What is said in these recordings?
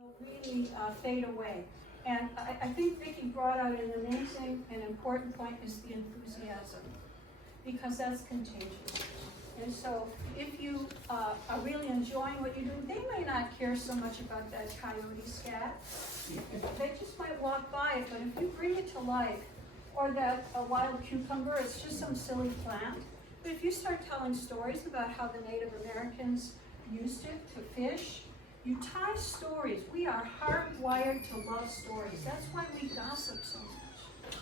will really fade away. And I think Vicki brought out an amazing and important point is the enthusiasm, because that's contagious. And so if you are really enjoying what you're doing, they may not care so much about that coyote scat. They just might walk by it, but if you bring it to life, or that a wild cucumber, it's just some silly plant. But if you start telling stories about how the Native Americans used it to fish, you tie stories. We are hardwired to love stories. That's why we gossip so much.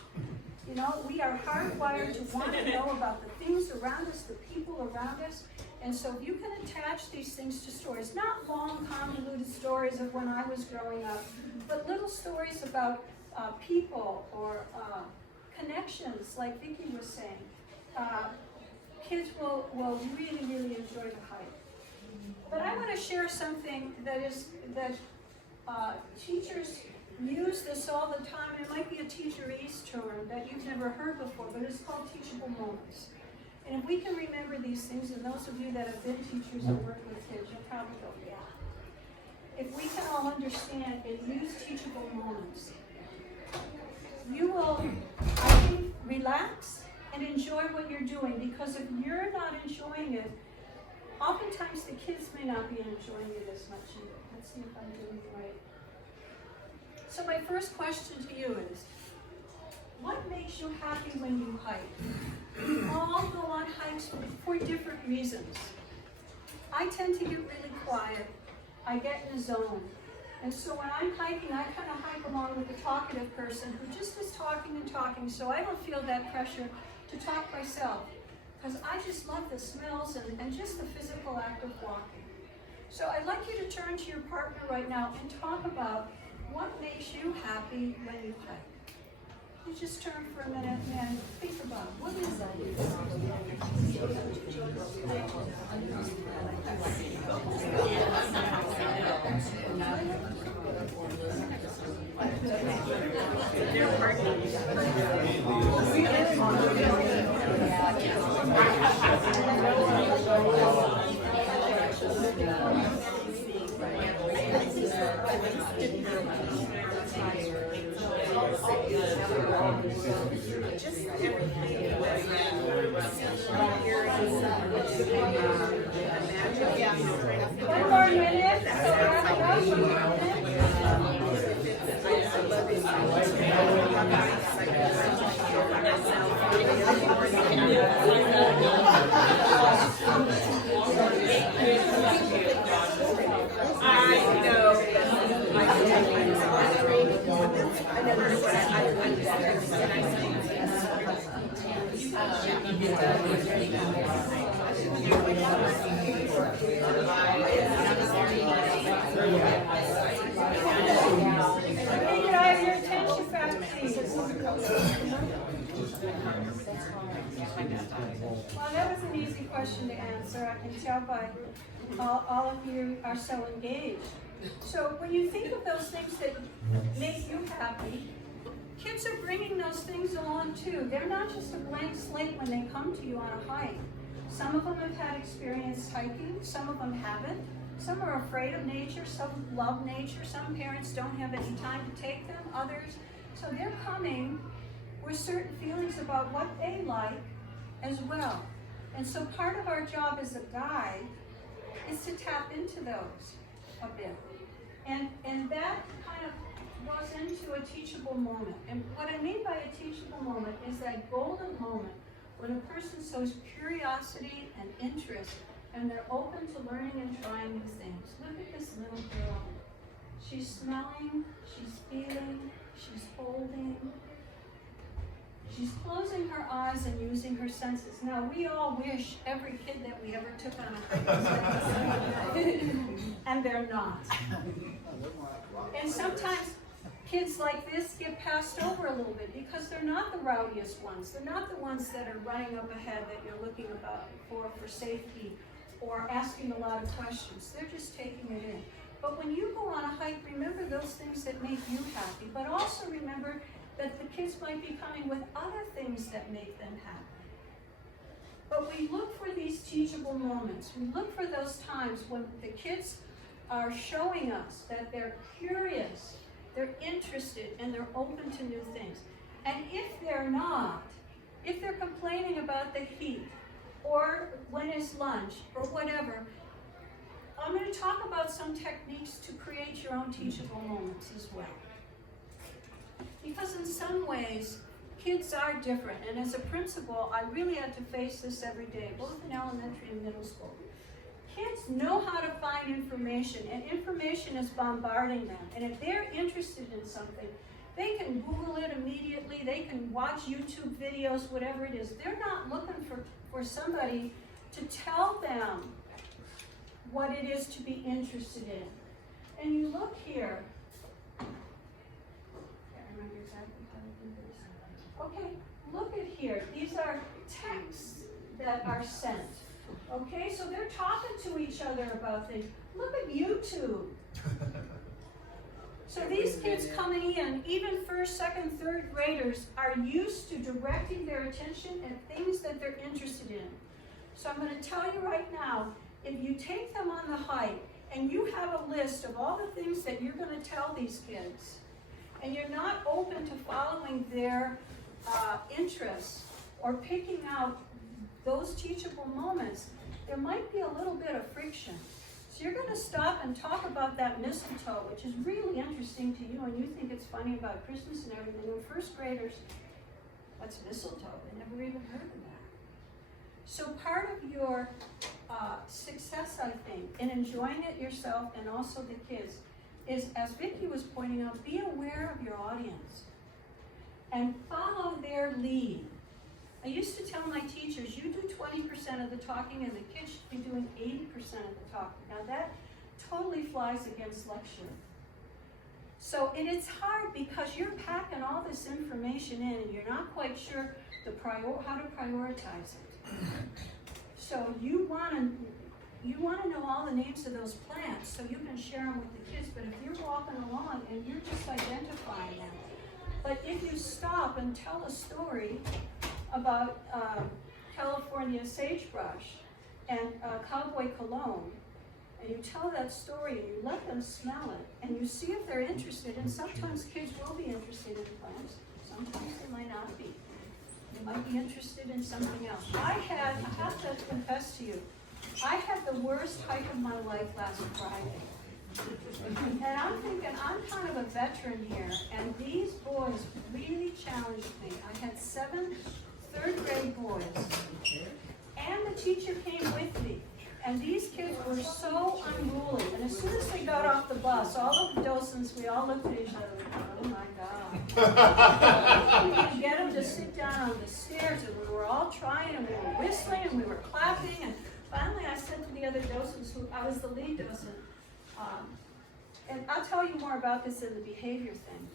You know, we are hardwired to want to know about the things around us, the people around us. And so if you can attach these things to stories, not long, convoluted stories of when I was growing up, but little stories about people or connections, like Vicki was saying, kids will really, really enjoy the hike. But I want to share something that teachers use this all the time. It might be a teacherese term that you've never heard before, but it's called teachable moments. And if we can remember these things, and those of you that have been teachers and worked with kids, you'll probably go, yeah. If we can all understand and use teachable moments, you will, I think, relax and enjoy what you're doing, because if you're not enjoying it, oftentimes the kids may not be enjoying it as much either. Let's see if I'm doing it right. So my first question to you is, what makes you happy when you hike? We all go on hikes for different reasons. I tend to get really quiet. I get in a zone. And so when I'm hiking, I kind of hike along with a talkative person who just is talking and talking, so I don't feel that pressure to talk myself, because I just love the smells and just the physical act of walking. So I'd like you to turn to your partner right now and talk about what makes you happy when you hike. You just turn for a minute and think about it. What is that? One more minute. So wrap it up. Well, that was an easy question to answer. I can tell by all of you are so engaged. So when you think of those things that make you happy, kids are bringing those things along too. They're not just a blank slate when they come to you on a hike. Some of them have had experience hiking, some of them haven't. Some are afraid of nature, some love nature, some parents don't have any time to take them, others. So they're coming with certain feelings about what they like as well. And so part of our job as a guide is to tap into those a bit. And that kind of goes into a teachable moment. And what I mean by a teachable moment is that golden moment when a person shows curiosity and interest and they're open to learning and trying new things. Look at this little girl. She's smelling, she's feeling, she's holding. She's closing her eyes and using her senses. Now, we all wish every kid that we ever took on a hike, and they're not. And sometimes kids like this get passed over a little bit because they're not the rowdiest ones. They're not the ones that are running up ahead that you're looking about for safety or asking a lot of questions. They're just taking it in. But when you go on a hike, remember those things that make you happy, but also remember that the kids might be coming with other things that make them happy. But we look for these teachable moments. We look for those times when the kids are showing us that they're curious, they're interested, and they're open to new things. And if they're not, if they're complaining about the heat, or when it's lunch, or whatever, I'm going to talk about some techniques to create your own teachable moments as well. Because in some ways, kids are different, and as a principal, I really had to face this every day, both in elementary and middle school. Kids know how to find information, and information is bombarding them. And if they're interested in something, they can Google it immediately, they can watch YouTube videos, whatever it is. They're not looking for somebody to tell them what it is to be interested in. And you look here, okay, look at here. These are texts that are sent. Okay, so they're talking to each other about things. Look at YouTube. So these kids coming in, even first, second, third graders, are used to directing their attention at things that they're interested in. So I'm going to tell you right now, if you take them on the hike and you have a list of all the things that you're going to tell these kids, and you're not open to following their interests or picking out those teachable moments, there might be a little bit of friction. So you're going to stop and talk about that mistletoe, which is really interesting to you, and you think it's funny about Christmas and everything. And first graders, what's mistletoe? They never even heard of that. So part of your success, I think, in enjoying it yourself and also the kids, is, as Vicki was pointing out, be aware of your audience and follow their lead. I used to tell my teachers, you do 20% of the talking and the kids should be doing 80% of the talking. Now that totally flies against lecture. So, and it's hard because you're packing all this information in and you're not quite sure how to prioritize it. So you want to know all the names of those plants so you can share them with the kids, but if you're walking along and you're just identifying them, but if you stop and tell a story about California sagebrush and cowboy cologne, and you tell that story and you let them smell it, and you see if they're interested, and sometimes kids will be interested in plants, sometimes they might not be. They might be interested in something else. I have to confess to you, I had the worst hike of my life last Friday. And I'm thinking, I'm kind of a veteran here, and these boys really challenged me. I had 7 third-grade boys, and the teacher came with me. And these kids were so unruly. And as soon as they got off the bus, all of the docents, we all looked at each other and oh my God. We could get them to sit down on the stairs, and we were all trying, and we were whistling, and we were clapping. And finally I said to the other docents, I was the lead docent, and I'll tell you more about this in the behavior thing.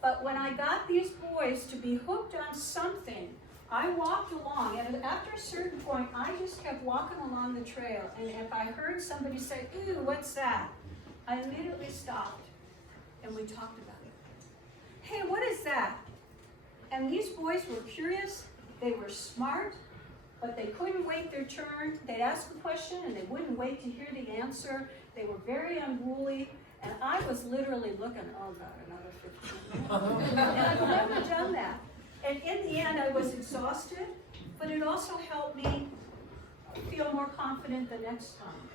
But when I got these boys to be hooked on something, I walked along, and after a certain point, I just kept walking along the trail, and if I heard somebody say, "Ooh, what's that?" I immediately stopped, and we talked about it. "Hey, what is that?" And these boys were curious, they were smart, but they couldn't wait their turn. They'd ask a question, and they wouldn't wait to hear the answer. They were very unruly, and I was literally looking, oh God, another 15 minutes. And I've never done that. And in the end, I was exhausted, but it also helped me feel more confident the next time.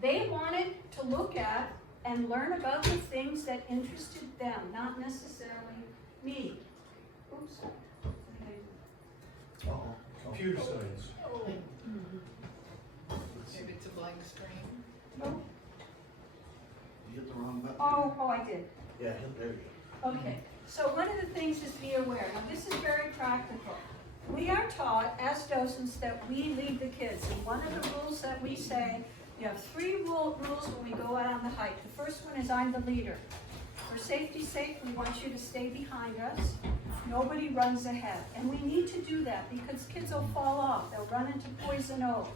They wanted to look at and learn about the things that interested them, not necessarily me. Oops. Computer studies. Oh. Maybe it's a blank screen. Oh. You hit the wrong button. Oh, I did. Yeah, there you go. Okay. So one of the things is be aware. Now this is very practical. We are taught as docents that we lead the kids. And one of the rules that we say, you have 3 rules when we go out on the hike. The first one is I'm the leader. For safety's sake, we want you to stay behind us. Nobody runs ahead. And we need to do that because kids will fall off. They'll run into poison oak.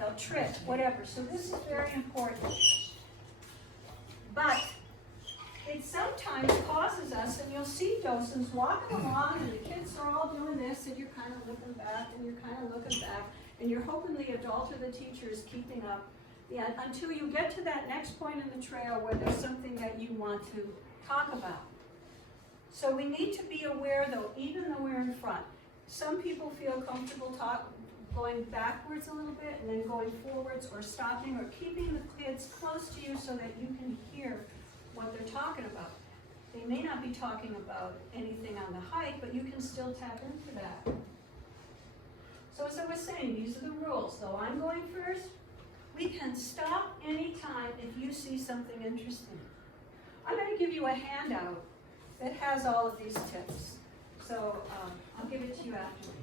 They'll trip, whatever. So this is very important. But it sometimes causes us, and you'll see docents walking along and the kids are all doing this and you're kind of looking back and you're kind of looking back and you're hoping the adult or the teacher is keeping up Yeah, until you get to that next point in the trail where there's something that you want to talk about. So we need to be aware though, even though we're in front. Some people feel comfortable going backwards a little bit and then going forwards or stopping or keeping the kids close to you so that you can hear what they're talking about. They may not be talking about anything on the hike, but you can still tap into that. So as I was saying, these are the rules. Though I'm going first, we can stop anytime if you see something interesting. I'm going to give you a handout that has all of these tips. So I'll give it to you afterwards.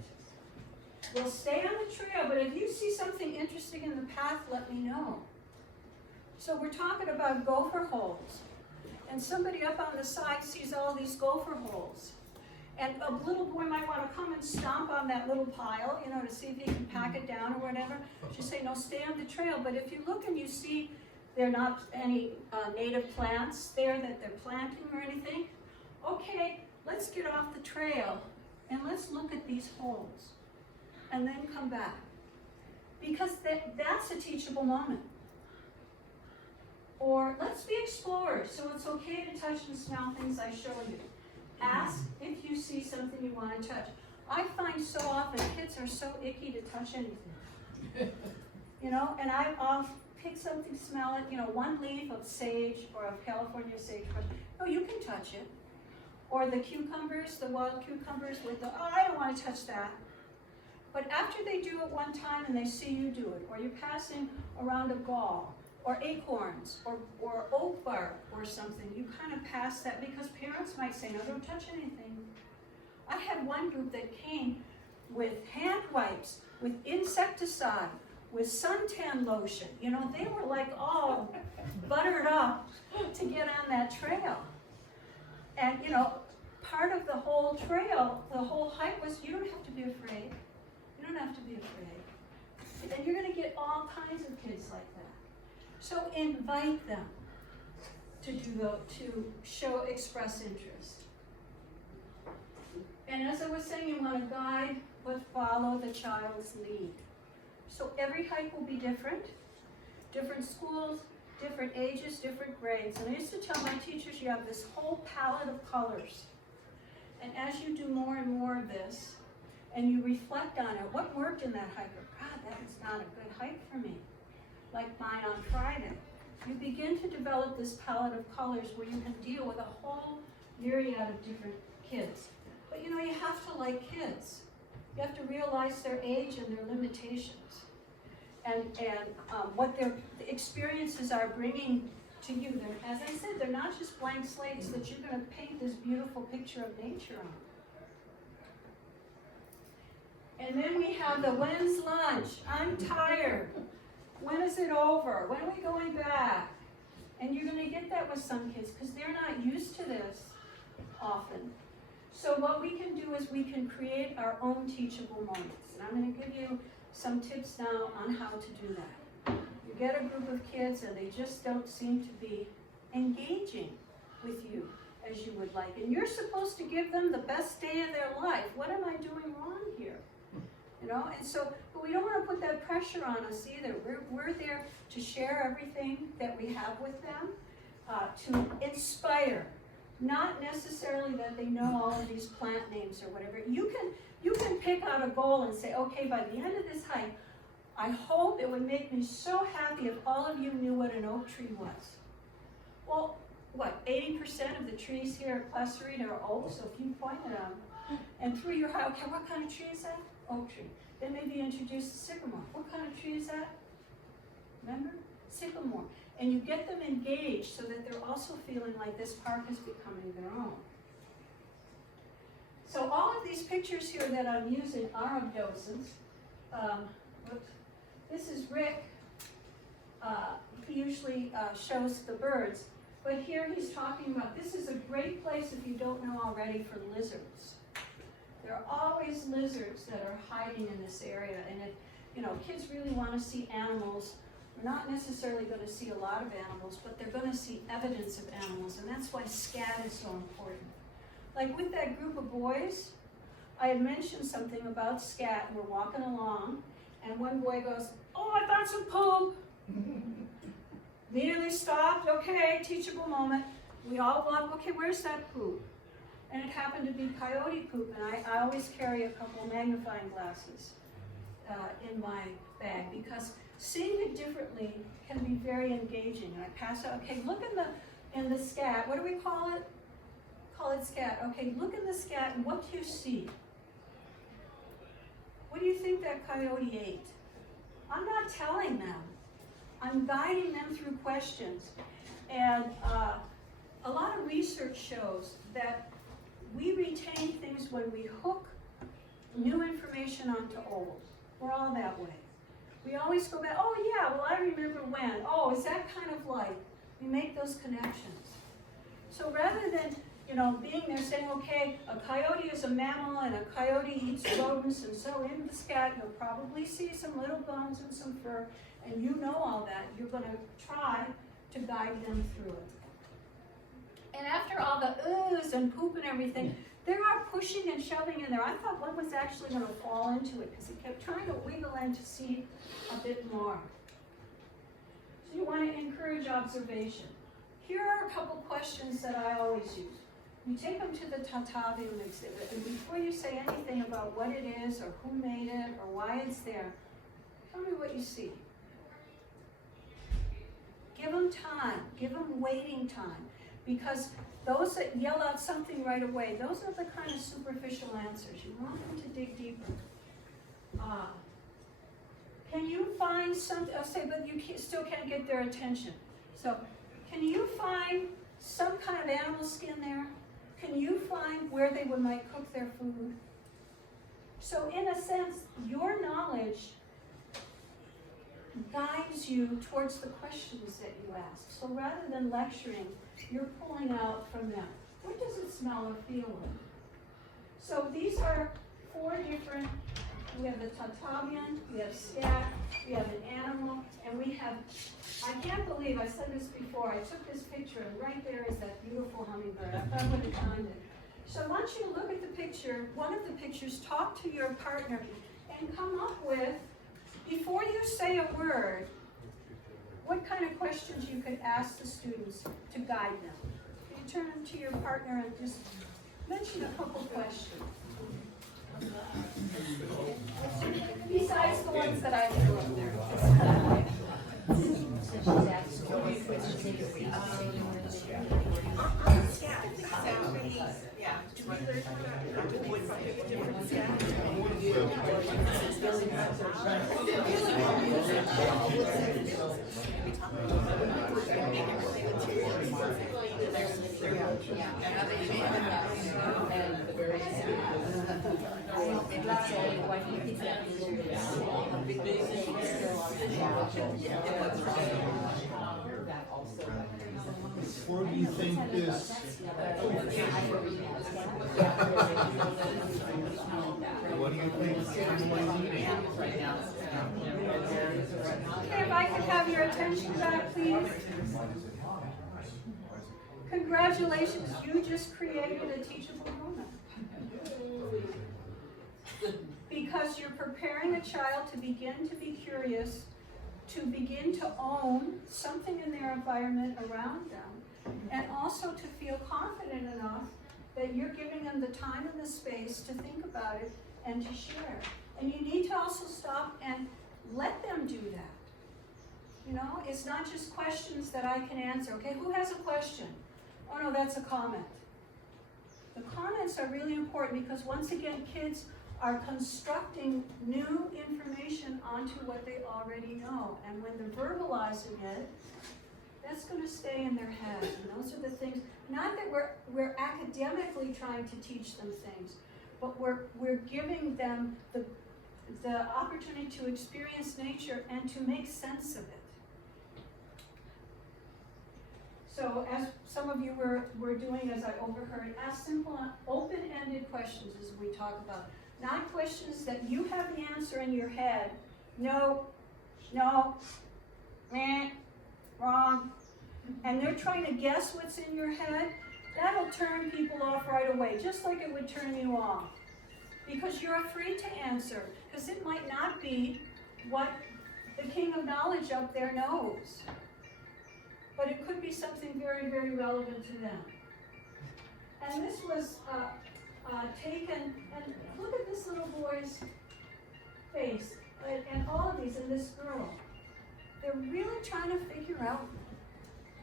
We'll stay on the trail, but if you see something interesting in the path, let me know. So we're talking about gopher holes. And somebody up on the side sees all these gopher holes. And a little boy might want to come and stomp on that little pile, you know, to see if he can pack it down or whatever. You say, no, stay on the trail. But if you look and you see there are not any native plants there that they're planting or anything, okay, let's get off the trail and let's look at these holes and then come back. Because that's a teachable moment. Or let's be explorers, so it's okay to touch and smell things I show you. Ask if you see something you want to touch. I find so often kids are so icky to touch anything. You know, and I'll pick something, smell it, you know, one leaf of sage or of California sagebrush. No, you can touch it. Or the cucumbers, the wild cucumbers with the, oh, I don't want to touch that. But after they do it one time and they see you do it, or you're passing around a gall, or acorns, or oak bark, or something, you kind of pass that because parents might say, no, don't touch anything. I had one group that came with hand wipes, with insecticide, with suntan lotion. You know, they were like all buttered up to get on that trail. And, you know, part of the whole trail, the whole hike was, you don't have to be afraid. You don't have to be afraid. And you're going to get all kinds of kids like that. So invite them to express interest. And as I was saying, you want to guide but follow the child's lead. So every hike will be different. Different schools, different ages, different grades. And I used to tell my teachers, you have this whole palette of colors. And as you do more and more of this, and you reflect on it, what worked in that hike? God, that was not a good hike for me. Like mine on Friday. You begin to develop this palette of colors where you can deal with a whole myriad of different kids. But you know, you have to like kids. You have to realize their age and their limitations. And what their experiences are bringing to you. As I said, they're not just blank slates that you're going to paint this beautiful picture of nature on. And then we have the when's lunch? I'm tired. When is it over? When are we going back? And you're going to get that with some kids because they're not used to this often. So what we can do is we can create our own teachable moments. And I'm going to give you some tips now on how to do that. You get a group of kids and they just don't seem to be engaging with you as you would like. And you're supposed to give them the best day of their life. What am I doing wrong here? You know, and so, but we don't want to put that pressure on us either. We're there to share everything that we have with them, to inspire, not necessarily that they know all of these plant names or whatever. You can pick out a goal and say, okay, by the end of this hike, I hope it would make me so happy if all of you knew what an oak tree was. Well, what, 80% of the trees here at Placerita are oak, so if you pointed them, and through your house, okay, what kind of tree is that? Oak tree. Then maybe introduce the sycamore. What kind of tree is that? Remember? Sycamore. And you get them engaged so that they're also feeling like this park is becoming their own. So all of these pictures here that I'm using are of docents. This is Rick. He usually shows the birds. But here he's talking about, this is a great place if you don't know already for lizards. There are always lizards that are hiding in this area, and if, you know, kids really want to see animals, they're not necessarily going to see a lot of animals, but they're going to see evidence of animals, and that's why scat is so important. Like with that group of boys, I had mentioned something about scat, and we're walking along, and one boy goes, oh, I found some poop. Immediately stopped, okay, teachable moment. We all walk, okay, where's that poop? And it happened to be coyote poop, and I always carry a couple magnifying glasses in my bag, because seeing it differently can be very engaging. And I pass out, okay, look in the scat, what do we call it? Call it scat. Okay, look in the scat, and what do you see? What do you think that coyote ate? I'm not telling them. I'm guiding them through questions. And a lot of research shows that we retain things when we hook new information onto old. We're all that way. We always go back, oh yeah, well I remember when. Oh, is that kind of like? We make those connections. So rather than, being there saying, okay, a coyote is a mammal and a coyote eats rodents, and so in the scat you'll probably see some little bones and some fur, and you know all that, you're going to try to guide them through it. And after all the oohs and poop and everything, there are pushing and shoving in there. I thought one was actually going to fall into it because he kept trying to wiggle in to see a bit more. So you want to encourage observation. Here are a couple questions that I always use. You take them to the Tatavium exhibit, and before you say anything about what it is or who made it or why it's there, tell me what you see. Give them time. Give them waiting time. Because those that yell out something right away, those are the kind of superficial answers. You want them to dig deeper. Can you find something, but you still can't get their attention. So, can you find some kind of animal skin there? Can you find where they might cook their food? So in a sense, your knowledge guides you towards the questions that you ask. So rather than lecturing, you're pulling out from them. What does it smell or feel like? So these are 4 different, we have the Tatavian, we have scat, we have an animal, and we have, I can't believe, I said this before, I took this picture and right there is that beautiful hummingbird. I thought I would have found it. So I want you to look at the picture, one of the pictures, talk to your partner, and come up with, before you say a word, what kind of questions you could ask the students to guide them. You turn to your partner and just mention a couple questions. Besides the ones that I threw up there. Or do you think this? What do you think? Okay, if I could have your attention back, please. Congratulations, you just created a teachable moment. Because you're preparing a child to begin to be curious, to begin to own something in their environment around them, and also to feel confident enough that you're giving them the time and the space to think about it and to share. And you need to also stop and let them do that. It's not just questions that I can answer. Okay, who has a question? Oh no, that's a comment. The comments are really important because once again, kids are constructing new information onto what they already know. And when they're verbalizing it, that's going to stay in their head. And those are the things, not that we're academically trying to teach them things, but we're giving them the opportunity to experience nature and to make sense of it. So as some of you were doing, as I overheard, ask simple, open-ended questions as we talk about. Not questions that you have the answer in your head. No, meh, wrong. And they're trying to guess what's in your head. That'll turn people off right away, just like it would turn you off. Because you're afraid to answer, because it might not be what the king of knowledge up there knows. but it could be something very, very relevant to them. And this was taken, and look at this little boy's face, and all of these, and this girl. They're really trying to figure out,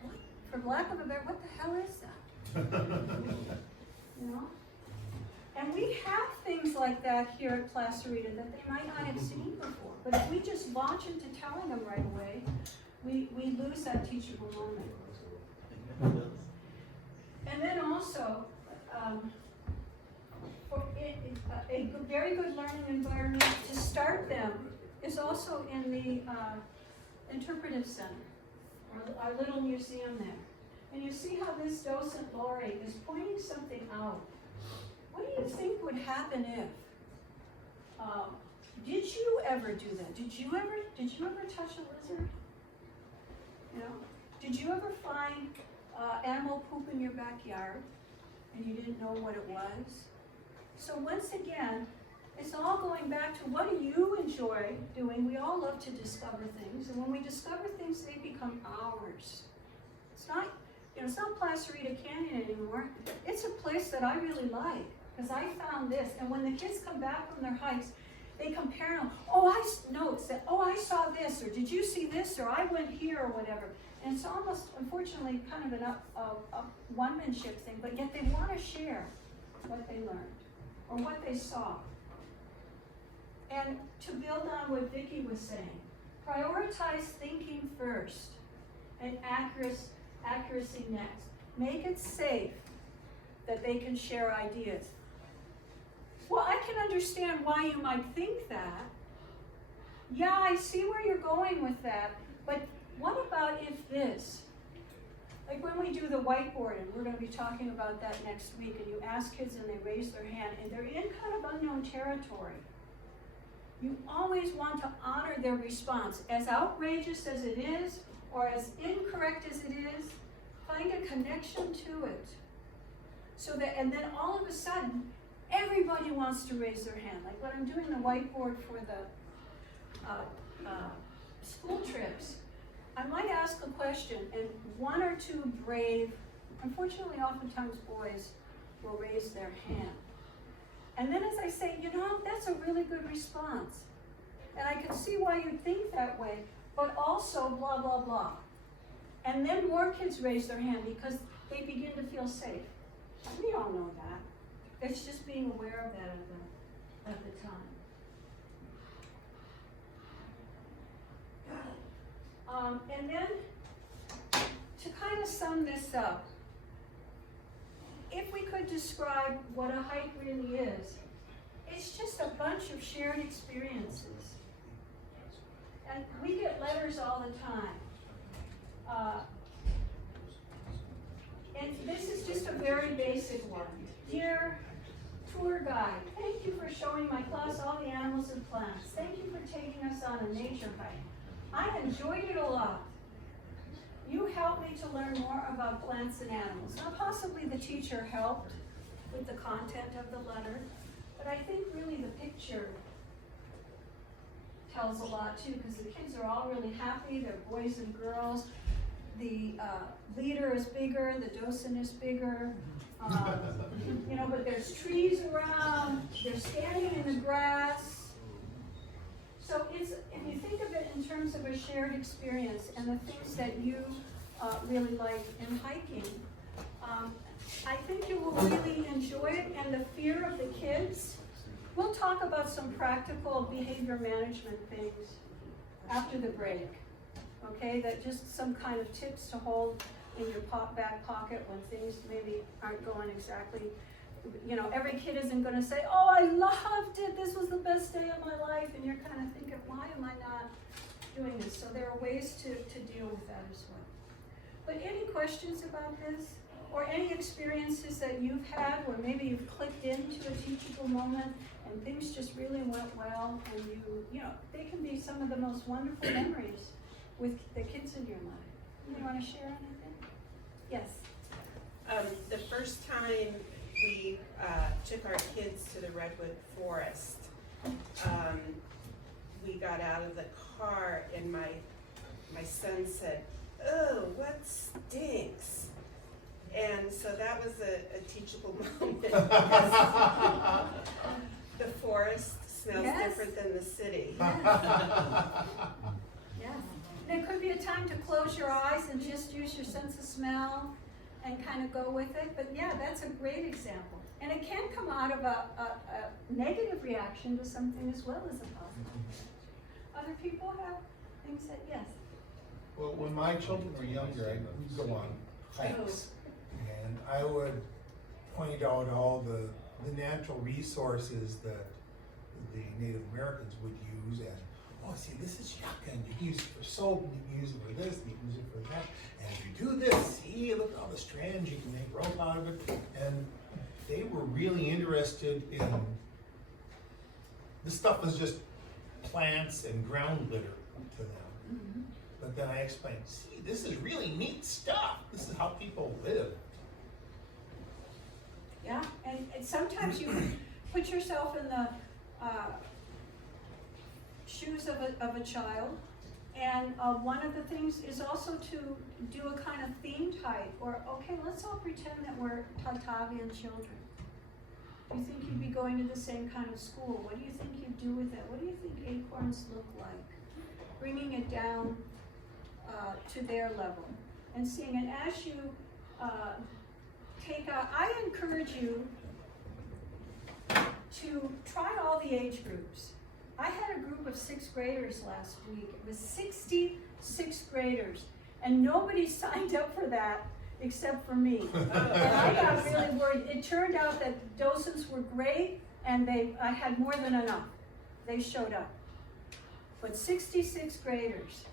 what, for lack of a better, what the hell is that? You know? And we have things like that here at Placerita that they might not have seen before. But if we just launch into telling them right away, we lose that teachable moment. And then also, a very good learning environment to start them is also in the Interpretive Center, our little museum there. And you see how this docent, Lori, is pointing something out. What do you think would happen if, did you ever do that? Did you ever touch a lizard? You know? Did you ever find animal poop in your backyard and you didn't know what it was? So once again, it's all going back to what do you enjoy doing? We all love to discover things, and when we discover things, they become ours. It's not, it's not Placerita Canyon anymore. It's a place that I really like, because I found this, and when the kids come back from their hikes, they compare them. I saw this, or did you see this, or I went here, or whatever. And it's almost, unfortunately, kind of a one-manship thing, but yet they want to share what they learned, or what they saw. And to build on what Vicki was saying, prioritize thinking first, and accuracy next. Make it safe that they can share ideas. Well, I can understand why you might think that. Yeah, I see where you're going with that, but what about if this? Like when we do the whiteboard, and we're going to be talking about that next week, and you ask kids and they raise their hand, and they're in kind of unknown territory. You always want to honor their response. As outrageous as it is, or as incorrect as it is, find a connection to it. So that, and then all of a sudden, everybody wants to raise their hand. Like when I'm doing the whiteboard for the school trips, I might ask a question, and one or two brave, unfortunately oftentimes boys, will raise their hand. And then as I say, that's a really good response. And I can see why you think that way, but also blah, blah, blah. And then more kids raise their hand because they begin to feel safe. We all know that. It's just being aware of that at the time. And then, to kind of sum this up, if we could describe what a hike really is, it's just a bunch of shared experiences. And we get letters all the time. And this is just a very basic one. Dear tour guide, thank you for showing my class all the animals and plants. Thank you for taking us on a nature hike. I enjoyed it a lot. You helped me to learn more about plants and animals. Now, possibly the teacher helped with the content of the letter, but I think really the picture tells a lot too, because the kids are all really happy. They're boys and girls. The leader is bigger, the docent is bigger, but there's trees around, they're standing in the grass. So if you think of it in terms of a shared experience and the things that you really like in hiking, I think you will really enjoy it, and the fear of the kids. We'll talk about some practical behavior management things after the break, okay? That just some kind of tips to hold in your back pocket when things maybe aren't going exactly. Every kid isn't going to say, oh, I loved it, this was the best day of my life, and you're kind of thinking, why am I not doing this? So there are ways to deal with that as well. But any questions about this? Or any experiences that you've had where maybe you've clicked into a teachable moment and things just really went well, and they can be some of the most wonderful memories with the kids in your life. You want to share anything? Yes. The first time we took our kids to the Redwood Forest, we got out of the car and my son said, oh, what stinks? And so that was a teachable moment. The forest smells Yes. different than the city. Yes. There could be a time to close your eyes and just use your sense of smell and kind of go with it. But yeah, that's a great example. And it can come out of a negative reaction to something as well as a positive. Other people have things that, yes. Well, when my children were younger, I would go on hikes, and I would point out all the natural resources that the Native Americans would use as, oh, see, this is yucca, and you can use it for soap, and you can use it for this, and you can use it for that, and if you do this, see, look at all the strands, you can make rope out of it, and they were really interested in, this stuff was just plants and ground litter to them. Mm-hmm. But then I explained, see, this is really neat stuff. This is how people live. Yeah, and sometimes you put yourself in the shoes of a child, and one of the things is also to do a kind of theme type, or okay, let's all pretend that we're Tautavian children. Do you think you'd be going to the same kind of school? What do you think you'd do with it? What do you think acorns look like? Bringing it down to their level and seeing, and as you I encourage you to try all the age groups. I had a group of 6th graders last week. It was 60 6th graders, and nobody signed up for that except for me. And I got really worried. It turned out that docents were great, and I had more than enough. They showed up. But 66 graders,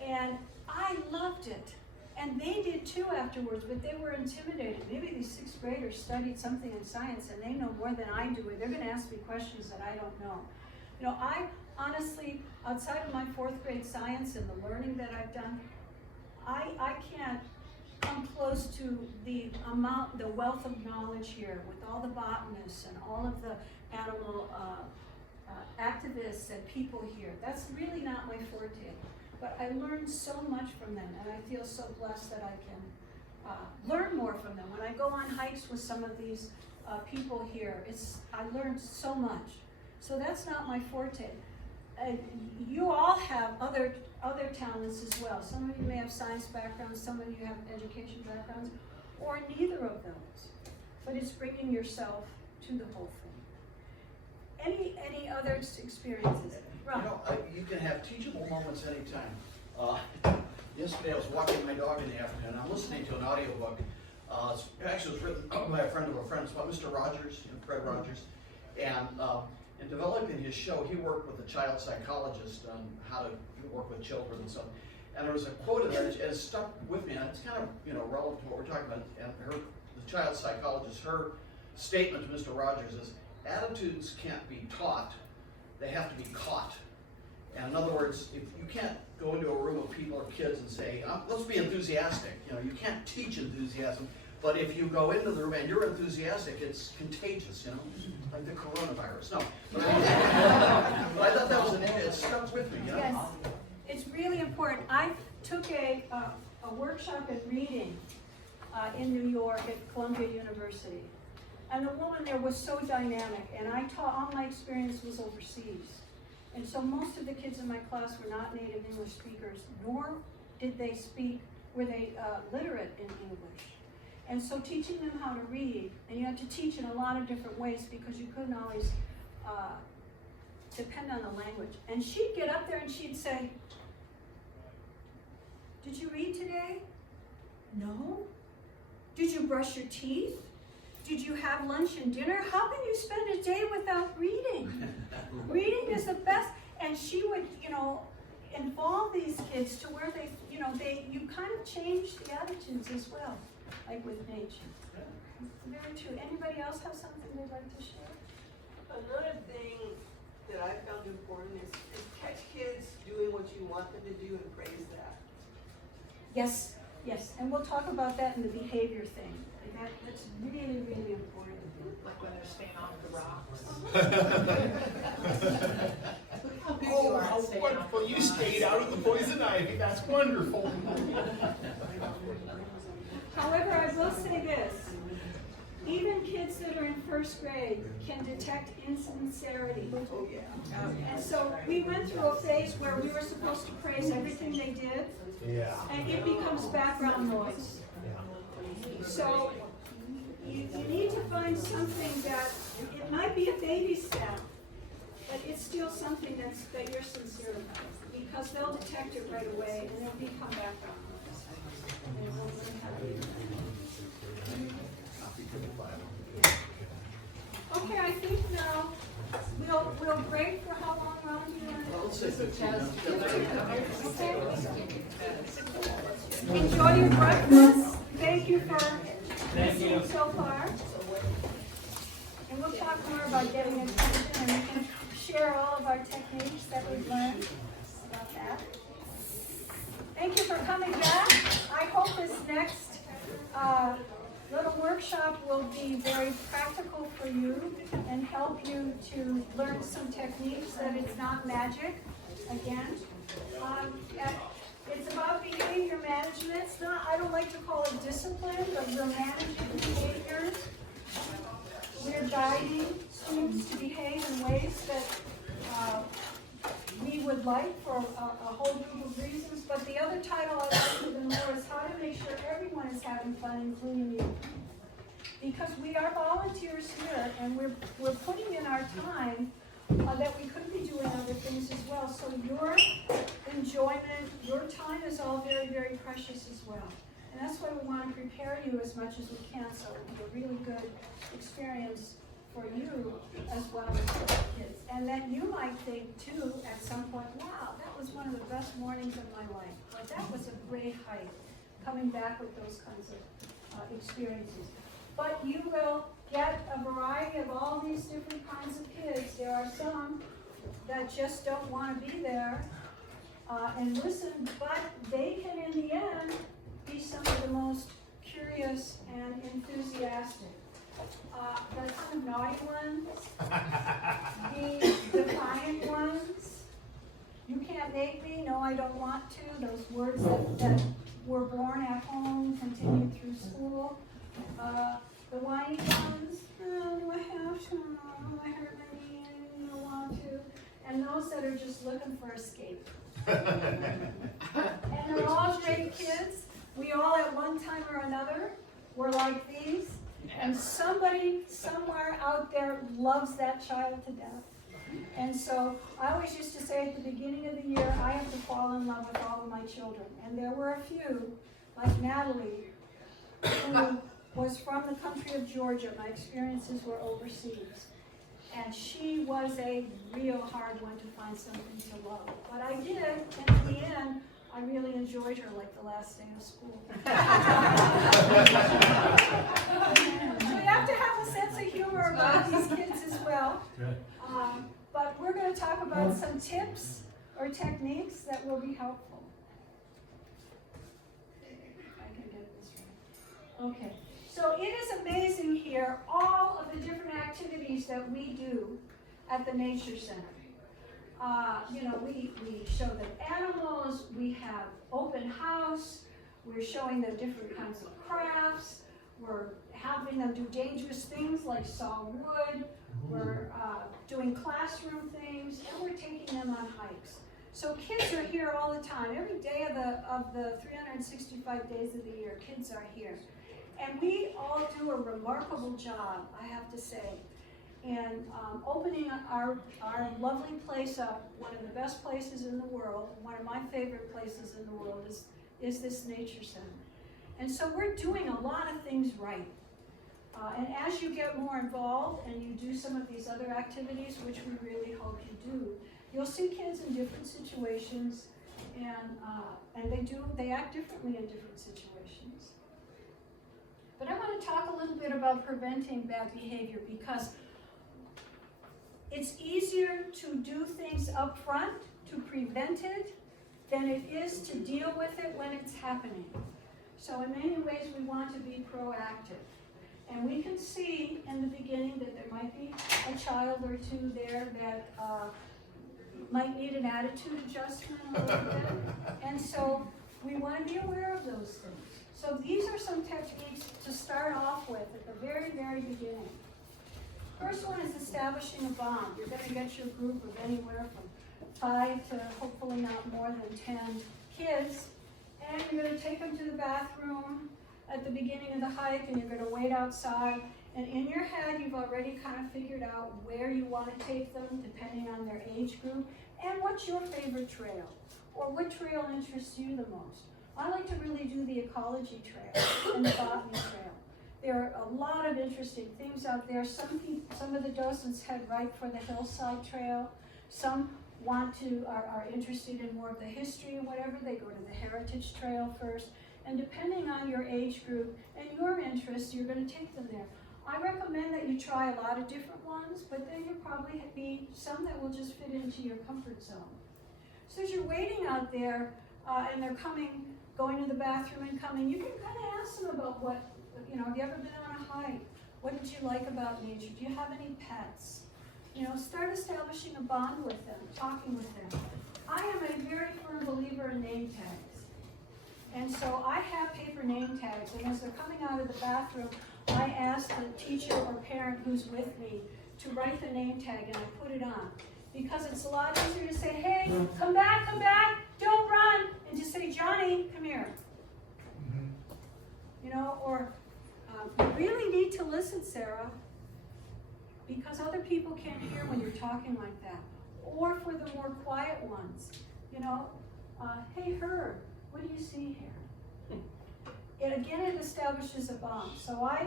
and I loved it. And they did too afterwards, but they were intimidated. Maybe these 6th graders studied something in science and they know more than I do, and they're gonna ask me questions that I don't know. You know, I honestly, outside of my 4th grade science and the learning that I've done, I can't come close to the wealth of knowledge here with all the botanists and all of the animal activists and people here. That's really not my forte. But I learned so much from them, and I feel so blessed that I can learn more from them. When I go on hikes with some of these people here, I learned so much. So that's not my forte. You all have other talents as well. Some of you may have science backgrounds, some of you have education backgrounds, or neither of those. But it's bringing yourself to the whole thing. Any other experiences? You know, you can have teachable moments anytime. Yesterday I was walking my dog in the afternoon. I'm listening to an audiobook. Actually, it was written by a friend of a friend. It's about Mr. Rogers, Fred Rogers. And in developing his show, he worked with a child psychologist on how to work with children and stuff. And there was a quote in there that has stuck with me, and it's kind of relevant to what we're talking about. And the child psychologist, her statement to Mr. Rogers is, attitudes can't be taught, they have to be caught. And in other words, if you can't go into a room of people or kids and say, let's be enthusiastic. You can't teach enthusiasm, but if you go into the room and you're enthusiastic, it's contagious, like the coronavirus. No. But I thought that was it stuck with me, Yes, it's really important. I took a workshop in reading in New York at Columbia University. And the woman there was so dynamic, and I taught, all my experience was overseas. And so most of the kids in my class were not native English speakers, nor were they literate in English. And so teaching them how to read, and you had to teach in a lot of different ways because you couldn't always depend on the language. And she'd get up there and she'd say, "Did you read today? No. Did you brush your teeth? Did you have lunch and dinner? How can you spend a day without reading? Reading is the best." And she would, involve these kids to where you kind of change the attitudes as well, like with nature. It's very true. Anybody else have something they'd like to share? Another thing that I found important is catch kids doing what you want them to do and praise that. Yes, and we'll talk about that in the behavior thing. That's really, really important. Like when they're staying on the rocks. Look how big you are. how wonderful, you stayed out of the poison ivy, that's wonderful. However, I will say this, even kids that are in first grade can detect insincerity. Oh, yeah. And so we went through a phase where we were supposed to praise everything they did, Yeah. and it becomes background noise. So you need to find something that, it might be a baby step, but it's still something that you're sincere about, because they'll detect it right away and it'll become background noise. And it won't learn how to do that. Okay, I think now we'll break for how long, Ron? Do you want to? Let's say 15 minutes. Okay. Enjoy your breakfast. Thank you for listening so far. And we'll talk more about getting attention, and we can share all of our techniques that we've learned about that. Thank you for coming back. I hope this next little workshop will be very practical for you and help you to learn some techniques, that it's not magic, again. It's about behavior management. It's not, I don't like to call it discipline, but we're managing behaviors. We're guiding students to behave in ways that we would like for a whole group of reasons. But the other title I like even more is how to make sure everyone is having fun, including you. Because we are volunteers here, and we're putting in our time that we could be doing other things as well. So your enjoyment, your time is all very, very precious as well. And that's why we want to prepare you as much as we can, so it will be a really good experience for you as well as for the kids. And then you might think too at some point, wow, that was one of the best mornings of my life. Or that was a great hike, coming back with those kinds of experiences. But you will get a variety of all these different kinds of kids. There are some that just don't want to be there and listen, but they can in the end be some of the most curious and enthusiastic. The kind of naughty ones, the defiant ones, you can't make me, no I don't want to, those words that were born at home, continued through school. The whiny ones, oh, do I have to, oh, I hurt my knee, I don't want to. And those that are just looking for escape. And they're all great kids. We all at one time or another were like these. And somebody somewhere out there loves that child to death. And so I always used to say at the beginning of the year, I have to fall in love with all of my children. And there were a few, like Natalie, who was from the country of Georgia. My experiences were overseas. And she was a real hard one to find something to love. But I did, and in the end, I really enjoyed her like the last day of school. So you have to have a sense of humor about these kids as well. But we're going to talk about some tips or techniques that will be helpful. If I can get this right. Okay. So it is amazing here, all of the different activities that we do at the Nature Center. We show them animals, we have open house, we're showing them different kinds of crafts, we're having them do dangerous things like saw wood, we're doing classroom things, and we're taking them on hikes. So kids are here all the time. Every day of the 365 days of the year, kids are here. And we all do a remarkable job, I have to say, in opening our lovely place up, one of the best places in the world, one of my favorite places in the world is this Nature Center. And so we're doing a lot of things right. And as you get more involved and you do some of these other activities, which we really hope you do, you'll see kids in different situations, and they act differently in different situations. But I want to talk a little bit about preventing bad behavior, because it's easier to do things up front, to prevent it, than it is to deal with it when it's happening. So in many ways we want to be proactive. And we can see in the beginning that there might be a child or two there that might need an attitude adjustment a little bit. And so we want to be aware of those things. So these are some techniques to start off with at the very, very beginning. First one is establishing a bond. You're going to get your group of anywhere from 5 to hopefully not more than 10 kids. And you're going to take them to the bathroom at the beginning of the hike, and you're going to wait outside. And in your head, you've already kind of figured out where you want to take them, depending on their age group, and what's your favorite trail, or what trail interests you the most. I like to really do the ecology trail and the botany trail. There are a lot of interesting things out there. Some of the docents head right for the hillside trail. Some are interested in more of the history and whatever. They go to the heritage trail first. And depending on your age group and your interests, you're going to take them there. I recommend that you try a lot of different ones, but then you'll probably be some that will just fit into your comfort zone. So as you're waiting out there, and they're going to the bathroom and coming, you can kind of ask them about what, have you ever been on a hike? What did you like about nature? Do you have any pets? Start establishing a bond with them, talking with them. I am a very firm believer in name tags. And so I have paper name tags, and as they're coming out of the bathroom, I ask the teacher or parent who's with me to write the name tag, and I put it on. Because it's a lot easier to say, hey, come back, don't run, and just say, Johnny, come here. Or you really need to listen, Sarah, because other people can't hear when you're talking like that. Or for the more quiet ones, hey, Herb, what do you see here? It establishes a bond. So I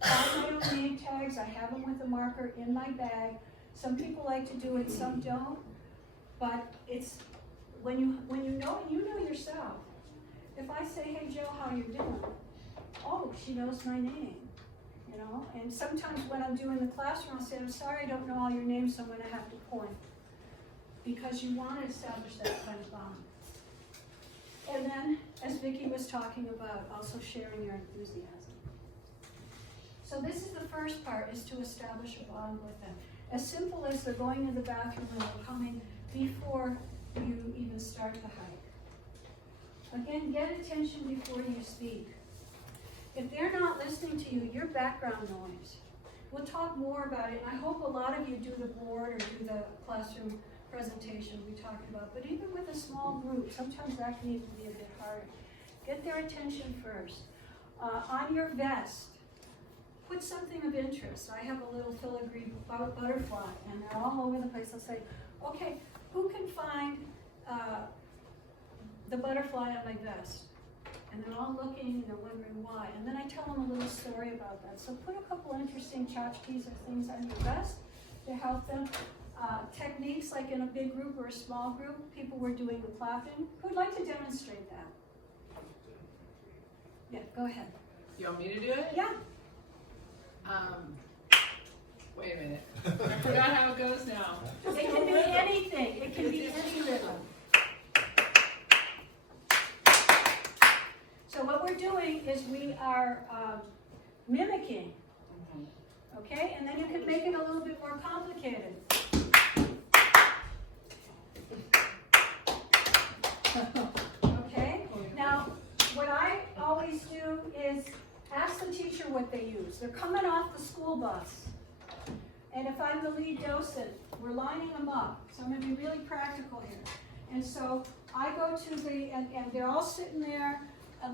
buy my own name tags. I have them with a marker in my bag. Some people like to do it, some don't. But it's when you know yourself. If I say, hey Joe, how you doing? Oh, she knows my name. And sometimes when I'm doing the classroom, I'll say, I'm sorry, I don't know all your names, so I'm going to have to point. Because you want to establish that kind of bond. And then, as Vicki was talking about, also sharing your enthusiasm. So this is the first part, is to establish a bond with them. As simple as they're going to the bathroom and they're coming before you even start the hike. Again, get attention before you speak. If they're not listening to you, your background noise. We'll talk more about it. I hope a lot of you do the board or do the classroom presentation we talked about, but even with a small group, sometimes that can even be a bit harder. Get their attention first. On your vest, put something of interest. I have a little filigree butterfly, and they're all over the place. I'll say, okay, who can find the butterfly on my vest? And they're all looking, and they're wondering why. And then I tell them a little story about that. So put a couple interesting tchotchkes or things on your vest to help them. Techniques like in a big group or a small group, people were doing the clapping. Who'd like to demonstrate that? Yeah, go ahead. You want me to do it? Yeah. Wait a minute. I forgot how it goes now. It can be anything. It can be any rhythm. So what we're doing is we are mimicking. Okay? And then you can make it a little bit more complicated. Okay? Now, what I always do is ask the teacher what they use. They're coming off the school bus. And if I'm the lead docent, we're lining them up. So I'm going to be really practical here. And so I go to and they're all sitting there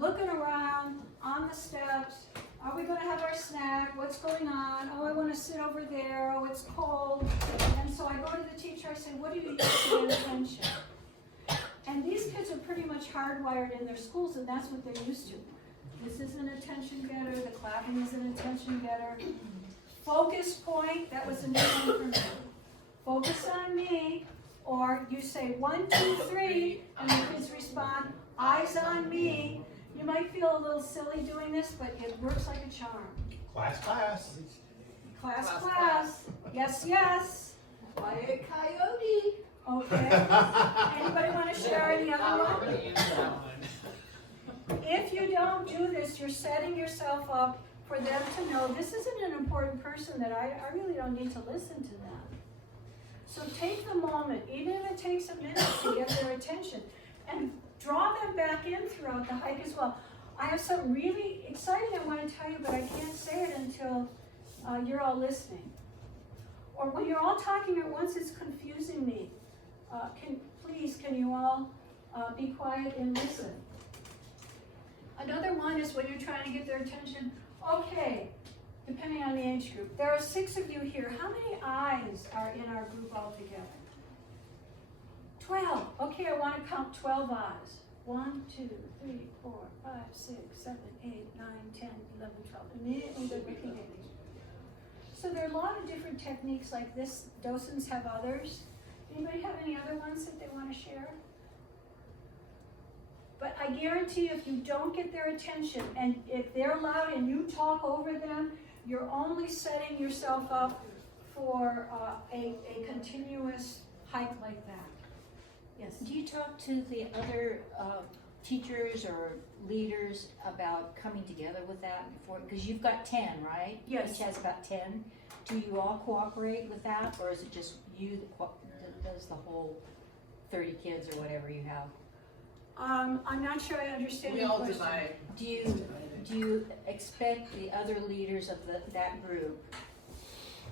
looking around on the steps. Are we going to have our snack? What's going on? Oh, I want to sit over there. Oh, it's cold. And so I go to the teacher, I say, what do you use to get attention? And these kids are pretty much hardwired in their schools, and that's what they're used to. This is an attention getter. The clapping is an attention getter. Focus point, that was a new one for me. Focus on me, or you say 1, 2, 3, and the kids respond, eyes on me. You might feel a little silly doing this, but it works like a charm. Class, class. Class, class. Yes, yes. Quiet coyote. Okay. Anybody want to share any other one? I'm gonna use that one. If you don't do this, you're setting yourself up for them to know this isn't an important person that I really don't need to listen to them. So take the moment, even if it takes a minute to get their attention, and draw them back in throughout the hike as well. I have something really exciting I want to tell you, but I can't say it until you're all listening. Or when you're all talking at once, it's confusing me. Can you all be quiet and listen? Another one is when you're trying to get their attention. Okay, depending on the age group. There are 6 of you here. How many eyes are in our group altogether? 12. Okay, I want to count 12 eyes. 1, 2, 3, 4, 5, 6, 7, 8, 9, 10, 11, 12. Immediately they're looking at me. So there are a lot of different techniques like this. Docents have others. Anybody have any other ones that they want to share? But I guarantee if you don't get their attention, and if they're loud and you talk over them, you're only setting yourself up for a continuous hike like that. Yes? Do you talk to the other teachers or leaders about coming together with that before? Because you've got 10, right? Yes. Each has about 10. Do you all cooperate with that, or is it just you that does the whole 30 kids or whatever you have? I'm not sure I understand We your all question. divide. Do you expect the other leaders of that group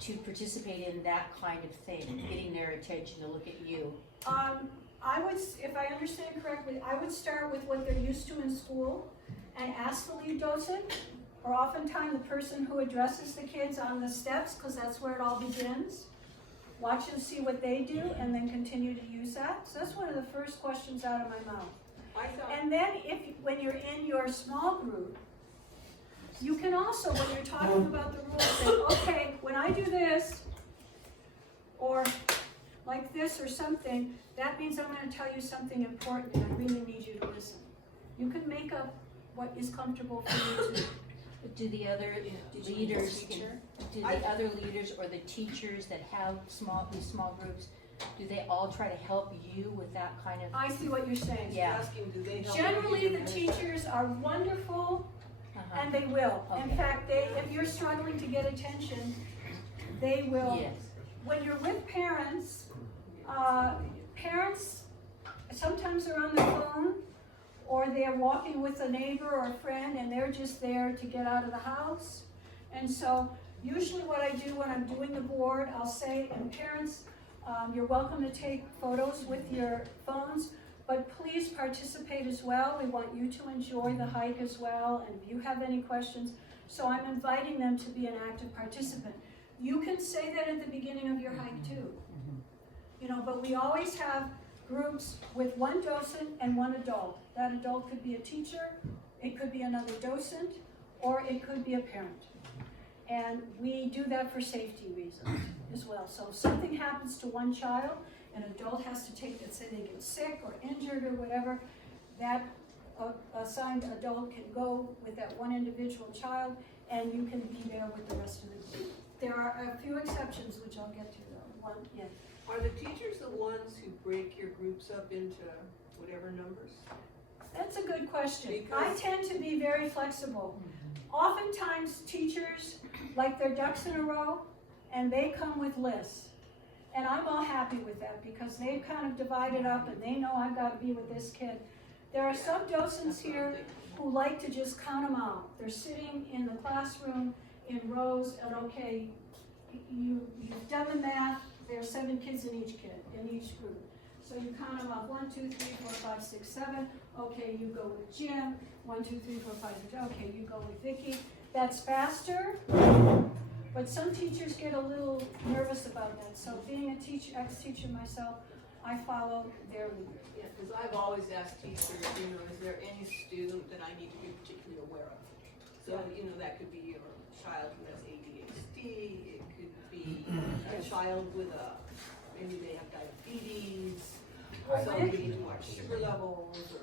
to participate in that kind of thing, getting their attention to look at you? I would, if I understand correctly, I would start with what they're used to in school and ask the lead docent, or oftentimes the person who addresses the kids on the steps, because that's where it all begins. Watch and see what they do, and then continue to use that. So that's one of the first questions out of my mouth. And then when you're in your small group, you can also, when you're talking about the rules, say, okay, when I do this, or like this or something, that means I'm going to tell you something important and I really need you to listen. You can make up what is comfortable for you to do. Do the other leaders, other leaders or the teachers that have these small groups, do they all try to help you with that kind of? I see what you're saying. Yeah. Asking, do they help? Generally, the teachers are wonderful, Uh-huh. and they will. In Okay. fact, if you're struggling to get attention, they will. Yes. When you're with parents, parents sometimes are on the phone, or they're walking with a neighbor or a friend, and they're just there to get out of the house. And so usually what I do when I'm doing the board, I'll say, and parents, you're welcome to take photos with your phones, but please participate as well. We want you to enjoy the hike as well, and if you have any questions. So I'm inviting them to be an active participant. You can say that at the beginning of your hike too. You know, but we always have groups with one docent and one adult. That adult could be a teacher, it could be another docent, or it could be a parent. And we do that for safety reasons as well. So if something happens to one child, an adult has to take, let's say they get sick or injured or whatever, that assigned adult can go with that one individual child, and you can be there with the rest of the group. There are a few exceptions, which I'll get to though. One, yeah. Are the teachers the ones who break your groups up into whatever numbers? That's a good question. Because- I tend to be very flexible. Oftentimes teachers like their ducks in a row, and they come with lists. And I'm all happy with that because they've kind of divided up and they know I've got to be with this kid. There are some docents here who like to just count them out. They're sitting in the classroom in rows, and okay, you've done the math. There are 7 kids in each group. So you count them up, 1, 2, 3, 4, 5, 6, 7. Okay, you go with Jim. 1, 2, 3, 4, 5, 6. Okay, you go with Vicky. That's faster. But some teachers get a little nervous about that. So being a ex-teacher myself, I follow their lead. Yeah, because I've always asked teachers, is there any student that I need to be particularly aware of? So, that could be your child who has ADHD, it could be a child with maybe they have diabetes, or Well, somebody to watch sugar levels, or,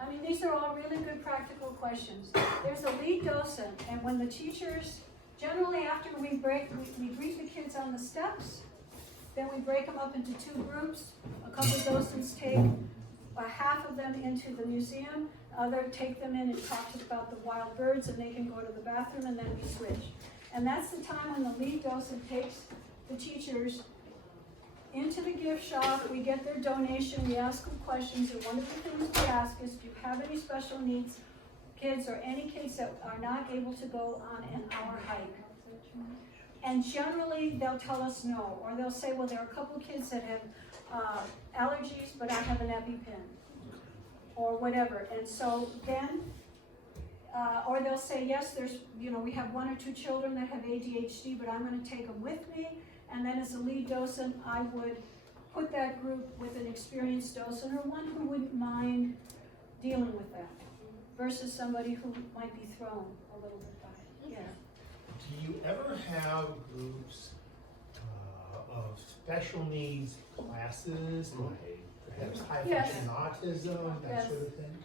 I mean, these are all really good practical questions. There's a lead docent, and when the teachers, generally after we greet the kids on the steps, then we break them up into 2 groups. A couple of docents take half of them into the museum, other take them in and talk about the wild birds, and they can go to the bathroom, and then we switch. And that's the time when the lead docent takes the teachers into the gift shop, we get their donation, we ask them questions, and one of the things we ask is, do you have any special needs kids or any kids that are not able to go on an hour hike? And generally, they'll tell us no, or they'll say, well, there are a couple kids that have allergies, but I have an EpiPen, or whatever. And so then, or they'll say, yes, there's, we have 1 or 2 children that have ADHD, but I'm gonna take them with me. And then as a lead docent, I would put that group with an experienced docent, or one who wouldn't mind dealing with that, versus somebody who might be thrown a little bit by it. Yeah. Do you ever have groups of special needs classes, like perhaps high Yes. functioning autism, that Yes. sort of thing?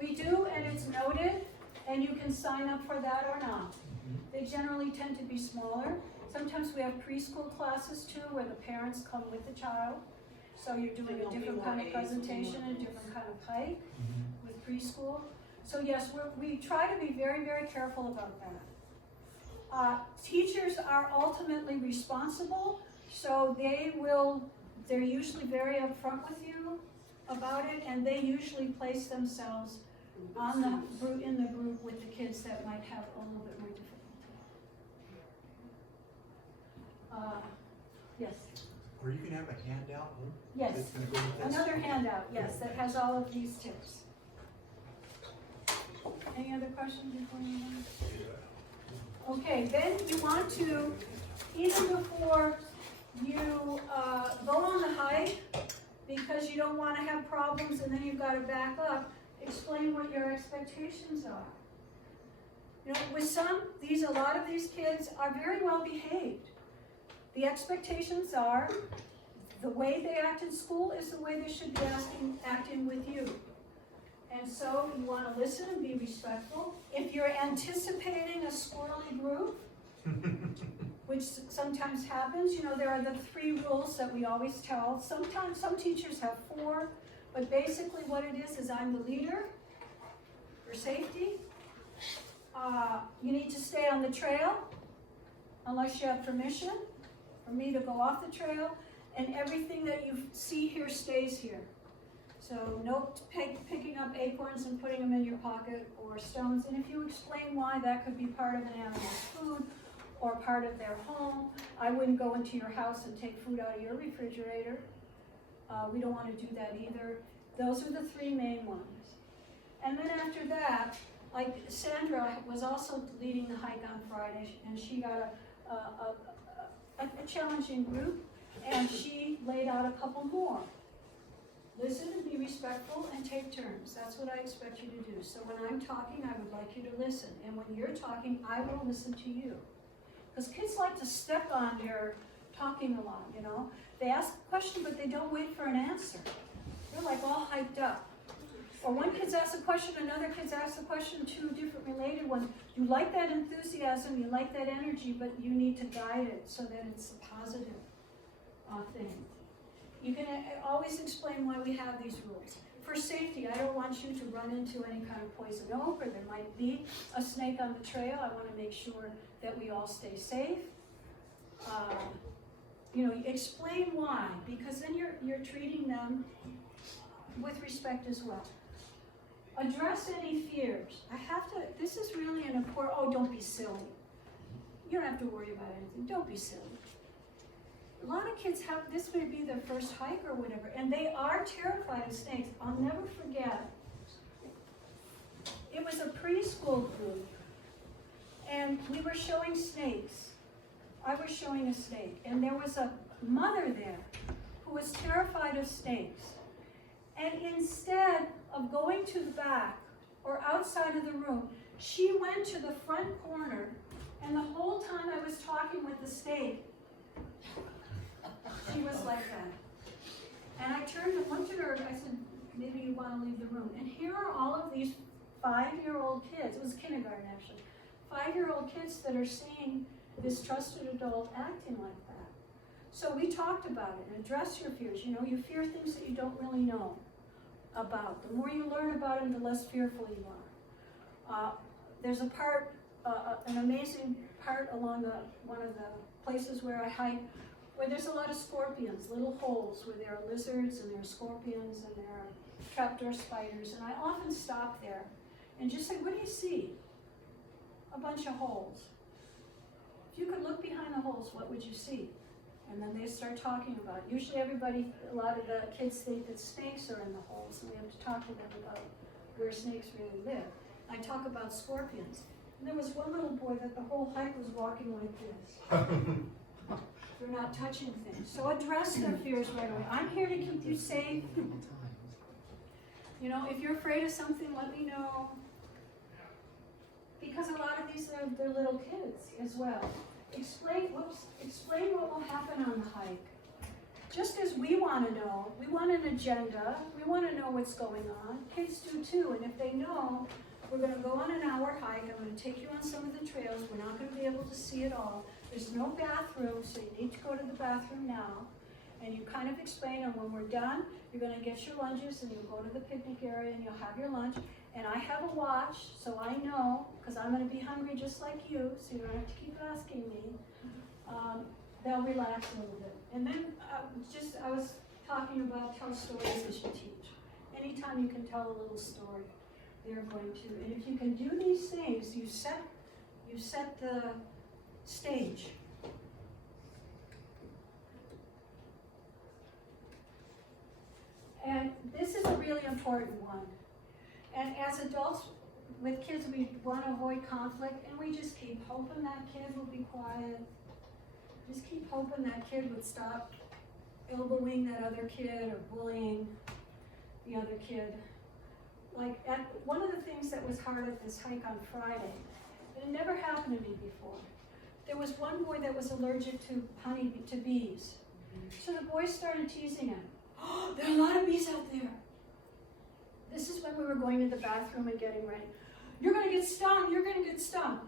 We do, and it's noted, and you can sign up for that or not. They generally tend to be smaller. Sometimes we have preschool classes too, where the parents come with the child. So you're doing a different kind of presentation, a different kind of hike with preschool. So yes, we try to be very, very careful about that. Teachers are ultimately responsible, so they're usually very upfront with you about it, and they usually place themselves in the group with the kids that might have a little bit more difficulty. Yes, Or you can have a handout. yes. That's gonna go with this. Another handout, yes, that has all of these tips. Any other questions before you move? Okay, then you want to, even before you go on the hike, because you don't want to have problems and then you've got to back up, explain what your expectations are. With a lot of these kids are very well behaved. The expectations are the way they act in school is the way they should be acting with you. And so you want to listen and be respectful. If you're anticipating a squirrely group, which sometimes happens, there are the 3 rules that we always tell. Sometimes some teachers have 4, but basically what it is I'm the leader for safety. You need to stay on the trail unless you have permission for me to go off the trail, and everything that you see here stays here. So no picking up acorns and putting them in your pocket, or stones. And if you explain why, that could be part of an animal's food or part of their home. I wouldn't go into your house and take food out of your refrigerator. We don't want to do that either. Those are the 3 main ones. And then after that, like Sandra was also leading the hike on Friday, and she got a challenging group, and she laid out a couple more. Listen and be respectful and take turns. That's what I expect you to do. So when I'm talking, I would like you to listen. And when you're talking, I will listen to you. Because kids like to step on your talking a lot, They ask a question, but they don't wait for an answer. They're like all hyped up. Or one kid asks a question, another kid asks a question, 2 different related ones. You like that enthusiasm, you like that energy, but you need to guide it so that it's a positive thing. You can always explain why we have these rules. For safety, I don't want you to run into any kind of poison oak, or there might be a snake on the trail. I want to make sure that we all stay safe. Explain why, because then you're treating them with respect as well. Address any fears. This is really an important, don't be silly. You don't have to worry about anything. Don't be silly. A lot of kids this may be their first hike or whatever, and they are terrified of snakes. I'll never forget. It was a preschool group, and we were showing snakes. I was showing a snake, and there was a mother there who was terrified of snakes. And instead of going to the back or outside of the room, she went to the front corner, and the whole time I was talking with the snake, she was like that. And I turned and looked at her, and I said, maybe you want to leave the room. And here are all of these 5-year-old kids, it was kindergarten actually, 5-year-old kids that are seeing this trusted adult acting like that. So we talked about it and address your fears. You fear things that you don't really know about. The more you learn about them, the less fearful you are. There's a part, an amazing part along one of the places where I hike, where there's a lot of scorpions, little holes where there are lizards and there are scorpions and there are trapdoor spiders. And I often stop there and just say, what do you see? A bunch of holes. If you could look behind the holes, what would you see? And then they start talking about it. Usually a lot of the kids think that snakes are in the holes, and we have to talk to them about where snakes really live. I talk about scorpions. And there was one little boy that the whole hike was walking like this. They're not touching things. So address their fears right away. I'm here to keep you safe. You know, if you're afraid of something, let me know. Because a lot of these are they're little kids as well. Explain what will happen on the hike. Just as we want to know, we want an agenda, we want to know what's going on. Kids do too, and if they know, we're going to go on an hour hike, I'm going to take you on some of the trails, we're not going to be able to see it all. There's no bathroom, so you need to go to the bathroom now. And you kind of explain, and when we're done, you're going to get your lunches, and you'll go to the picnic area, and you'll have your lunch. And I have a watch, so I know, because I'm going to be hungry just like you, so you don't have to keep asking me. They'll relax a little bit. And then I was talking about tell stories as you teach. Anytime you can tell a little story, they're going to. And if you can do these things, you set the stage. And this is a really important one. And as adults, with kids, we want to avoid conflict, and we just keep hoping that kid will be quiet. Just keep hoping that kid would stop elbowing that other kid or bullying the other kid. Like, one of the things that was hard at this hike on Friday, and it never happened to me before, there was one boy that was allergic to bees. So the boys started teasing him. Oh, there are a lot of bees out there. This is when we were going to the bathroom and getting ready. You're going to get stung, you're going to get stung.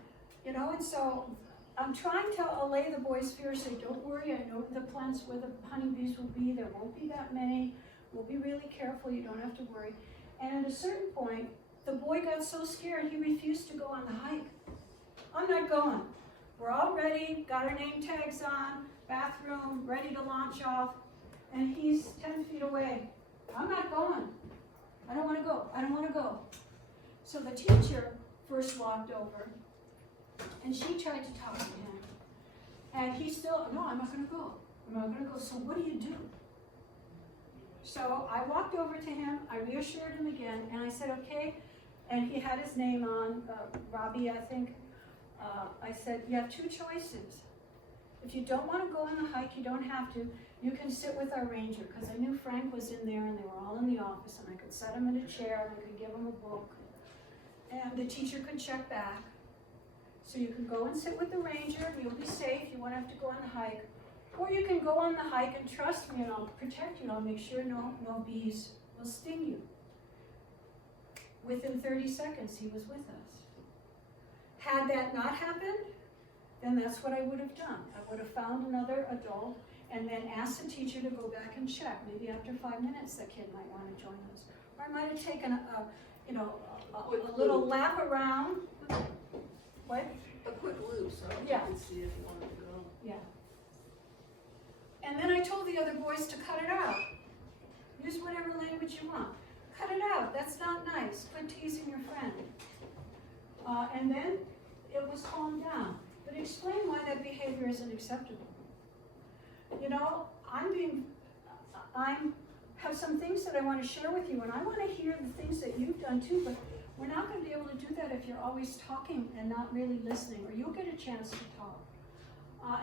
You know, and so I'm trying to allay the boys' fears. Say, don't worry, I know the plants where the honeybees will be. There won't be that many. We'll be really careful, you don't have to worry. And at a certain point, the boy got so scared he refused to go on the hike. I'm not going. We're all ready, got our name tags on, bathroom, ready to launch off, and he's 10 feet away. I'm not going. I don't want to go. I don't want to go. So the teacher first walked over, and she tried to talk to him. And he still, no, I'm not going to go. I'm not going to go. So what do you do? So I walked over to him, I reassured him again, and I said, okay, and he had his name on, Robbie, I think. I said, you have two choices. If you don't want to go on the hike, you don't have to. You can sit with our ranger, because I knew Frank was in there, and they were all in the office, and I could set him in a chair, and I could give him a book, and the teacher could check back. So you can go and sit with the ranger, and you'll be safe, you won't have to go on the hike. Or you can go on the hike and trust me, and I'll protect you, and I'll make sure no bees will sting you. Within 30 seconds, he was with us. Had that not happened, then that's what I would have done. I would have found another adult and then asked the teacher to go back and check. Maybe after 5 minutes, that kid might want to join us. Or I might have taken a little lap around. What? A quick loop, so Yeah. you can see if you wanted to go. Yeah. And then I told the other boys to cut it out. Use whatever language you want. Cut it out. That's not nice. Quit teasing your friend. And then it was calmed down. But explain why that behavior isn't acceptable. You know, I have some things that I want to share with you, and I want to hear the things that you've done too, but we're not going to be able to do that if you're always talking and not really listening, or you'll get a chance to talk.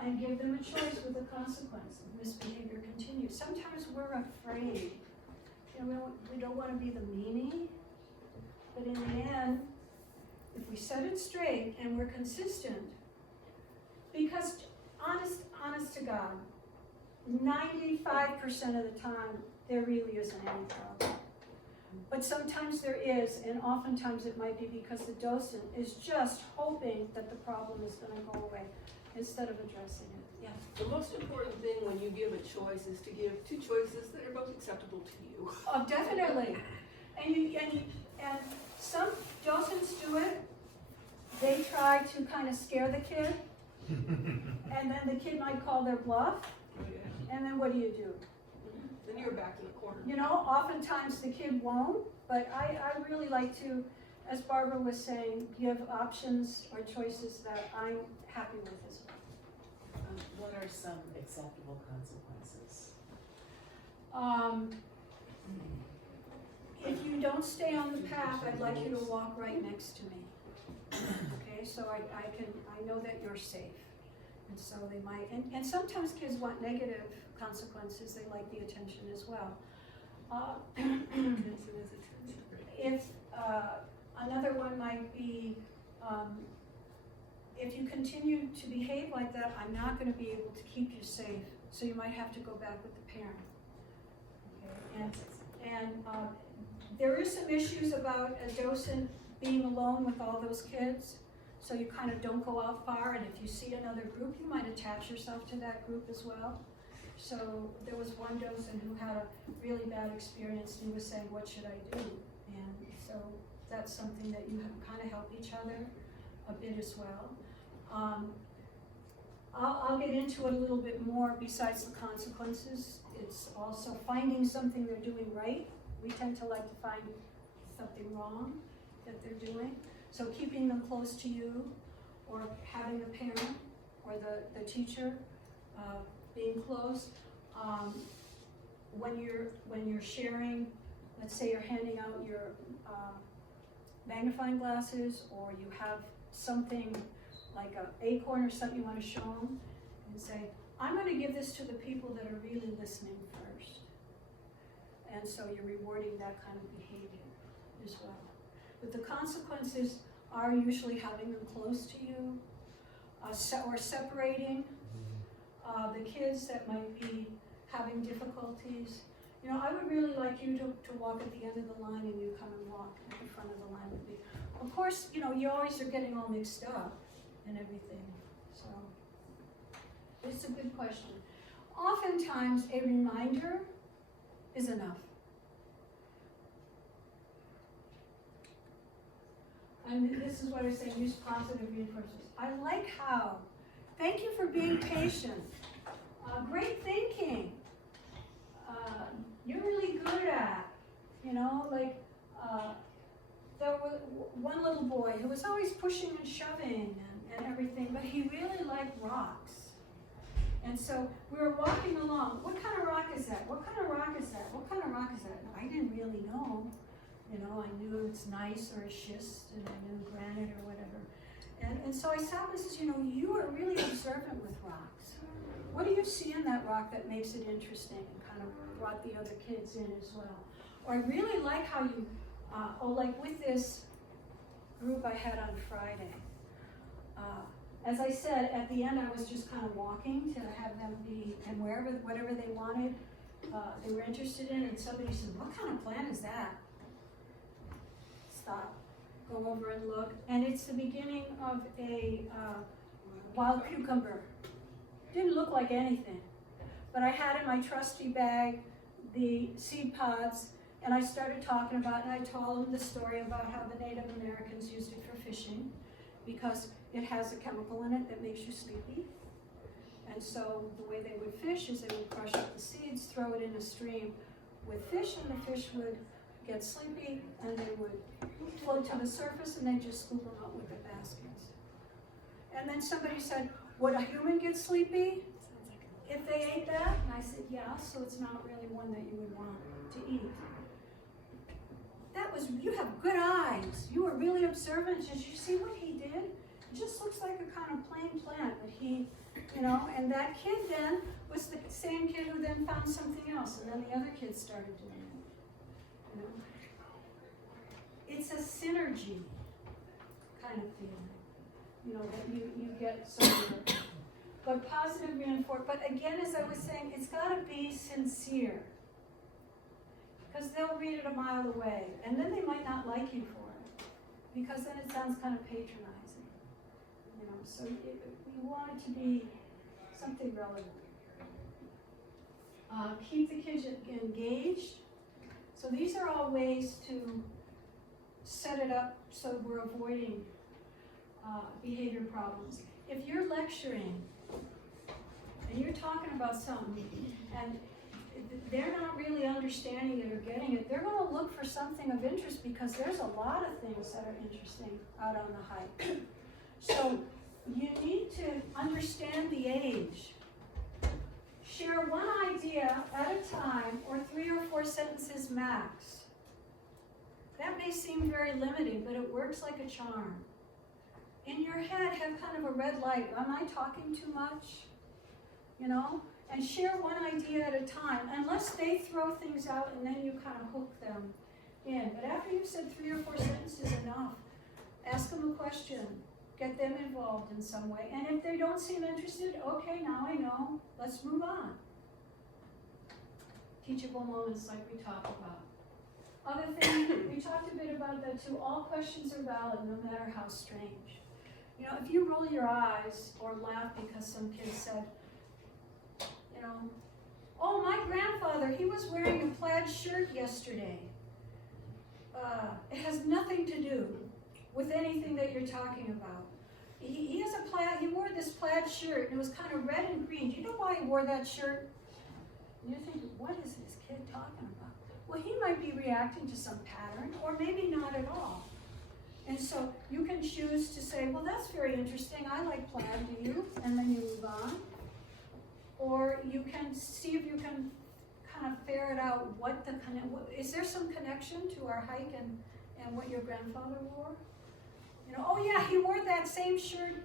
And give them a choice with a consequence if misbehavior continues. Sometimes we're afraid. You know, we don't want to be the meanie, but in the end, if we set it straight and we're consistent, because honest to God, 95% of the time, there really isn't any problem. But sometimes there is, and oftentimes it might be because the docent is just hoping that the problem is going to go away instead of addressing it. Yeah. The most important thing when you give a choice is to give two choices that are both acceptable to you. Oh, definitely. And some docents do it. They try to kind of scare the kid, and then the kid might call their bluff, And then what do? Then you're back in the corner. You know, oftentimes the kid won't, but I really like to, as Barbara was saying, give options or choices that I'm happy with as well. What are some acceptable consequences? If you don't stay on the path, I'd like you to walk right next to me. Okay, so I know that you're safe. And so they might, and sometimes kids want negative consequences, they like the attention as well. If, another one might be, if you continue to behave like that, I'm not gonna be able to keep you safe, so you might have to go back with the parent. Okay, and there is some issues about a docent being alone with all those kids, so you kind of don't go out far, and if you see another group, you might attach yourself to that group as well. So there was one docent who had a really bad experience, and he was saying, what should I do? And so that's something that you kind of help each other a bit as well. I'll get into it a little bit more besides the consequences. It's also finding something they're doing right. We tend to like to find something wrong that they're doing. So keeping them close to you, or having the parent or the teacher being close. When you're sharing, let's say you're handing out your magnifying glasses, or you have something like an acorn or something you want to show them, and say, I'm going to give this to the people that are really listening first. And so you're rewarding that kind of behavior as well. But the consequences are usually having them close to you, or separating the kids that might be having difficulties. You know, I would really like you to walk at the end of the line, and you come and walk at the front of the line with me. Of course, you know, you always are getting all mixed up and everything, so it's a good question. Oftentimes, a reminder is enough. And this is what I say, use positive reinforcements. I like how, thank you for being patient. Great thinking. You're really good at, you know, like, there was one little boy who was always pushing and shoving and everything, but he really liked rocks. And so we were walking along, what kind of rock is that? What kind of rock is that? What kind of rock is that? And I didn't really know. You know, I knew it's nice or a schist, and I knew granite or whatever. And so I stopped and says, you know, you are really observant with rocks. What do you see in that rock that makes it interesting, and kind of brought the other kids in as well? Or I really like how you, like with this group I had on Friday. As I said, at the end I was just kind of walking to have them be, and whatever they wanted, they were interested in, and somebody said, what kind of plant is that? Stop, go over and look, and it's the beginning of a wild cucumber. Didn't look like anything, but I had in my trusty bag the seed pods, and I started talking about it, and I told them the story about how the Native Americans used it for fishing, because it has a chemical in it that makes you sleepy. And so the way they would fish is they would crush up the seeds, throw it in a stream with fish, and the fish would get sleepy, and they would float to the surface, and they just scoop them up with the baskets. And then somebody said, would a human get sleepy if they ate that? And I said, yeah, so it's not really one that you would want to eat. That was, you have good eyes. You were really observant. Did you see what he did? It just looks like a kind of plain plant, but he, you know, and that kid then was the same kid who then found something else, and then the other kids started doing it. You know? It's a synergy kind of feeling, you know, that you get somewhere. But positive reinforcement, but again, as I was saying, it's gotta be sincere. Because they'll read it a mile away, and then they might not like you for it, because then it sounds kind of patronizing, you know. So we want it to be something relevant. Keep the kids engaged. So these are all ways to set it up so we're avoiding behavior problems. If you're lecturing and you're talking about something, and they're not really understanding it or getting it, they're gonna look for something of interest because there's a lot of things that are interesting out on the hike. So you need to understand the age. Share one idea at a time or 3 or 4 sentences max. That may seem very limiting, but it works like a charm. In your head, have kind of a red light. Am I talking too much? You know? And share one idea at a time, unless they throw things out and then you kind of hook them in. But after you've said 3 or 4 sentences enough, ask them a question. Get them involved in some way. And if they don't seem interested, okay, now I know. Let's move on. Teachable moments like we talked about. Other thing, we talked a bit about that too. All questions are valid, no matter how strange. You know, if you roll your eyes or laugh because some kid said, you know, oh, my grandfather, he was wearing a plaid shirt yesterday. It has nothing to do with anything that you're talking about. He has a plaid, he wore this plaid shirt and it was kind of red and green. Do you know why he wore that shirt? And you're thinking, what is this kid talking about? Well, he might be reacting to some pattern or maybe not at all. And so you can choose to say, well, that's very interesting. I like plaid, do you? And then you move on. Or you can see if you can kind of ferret out is there some connection to our hike and what your grandfather wore? You know, oh yeah, he wore that same shirt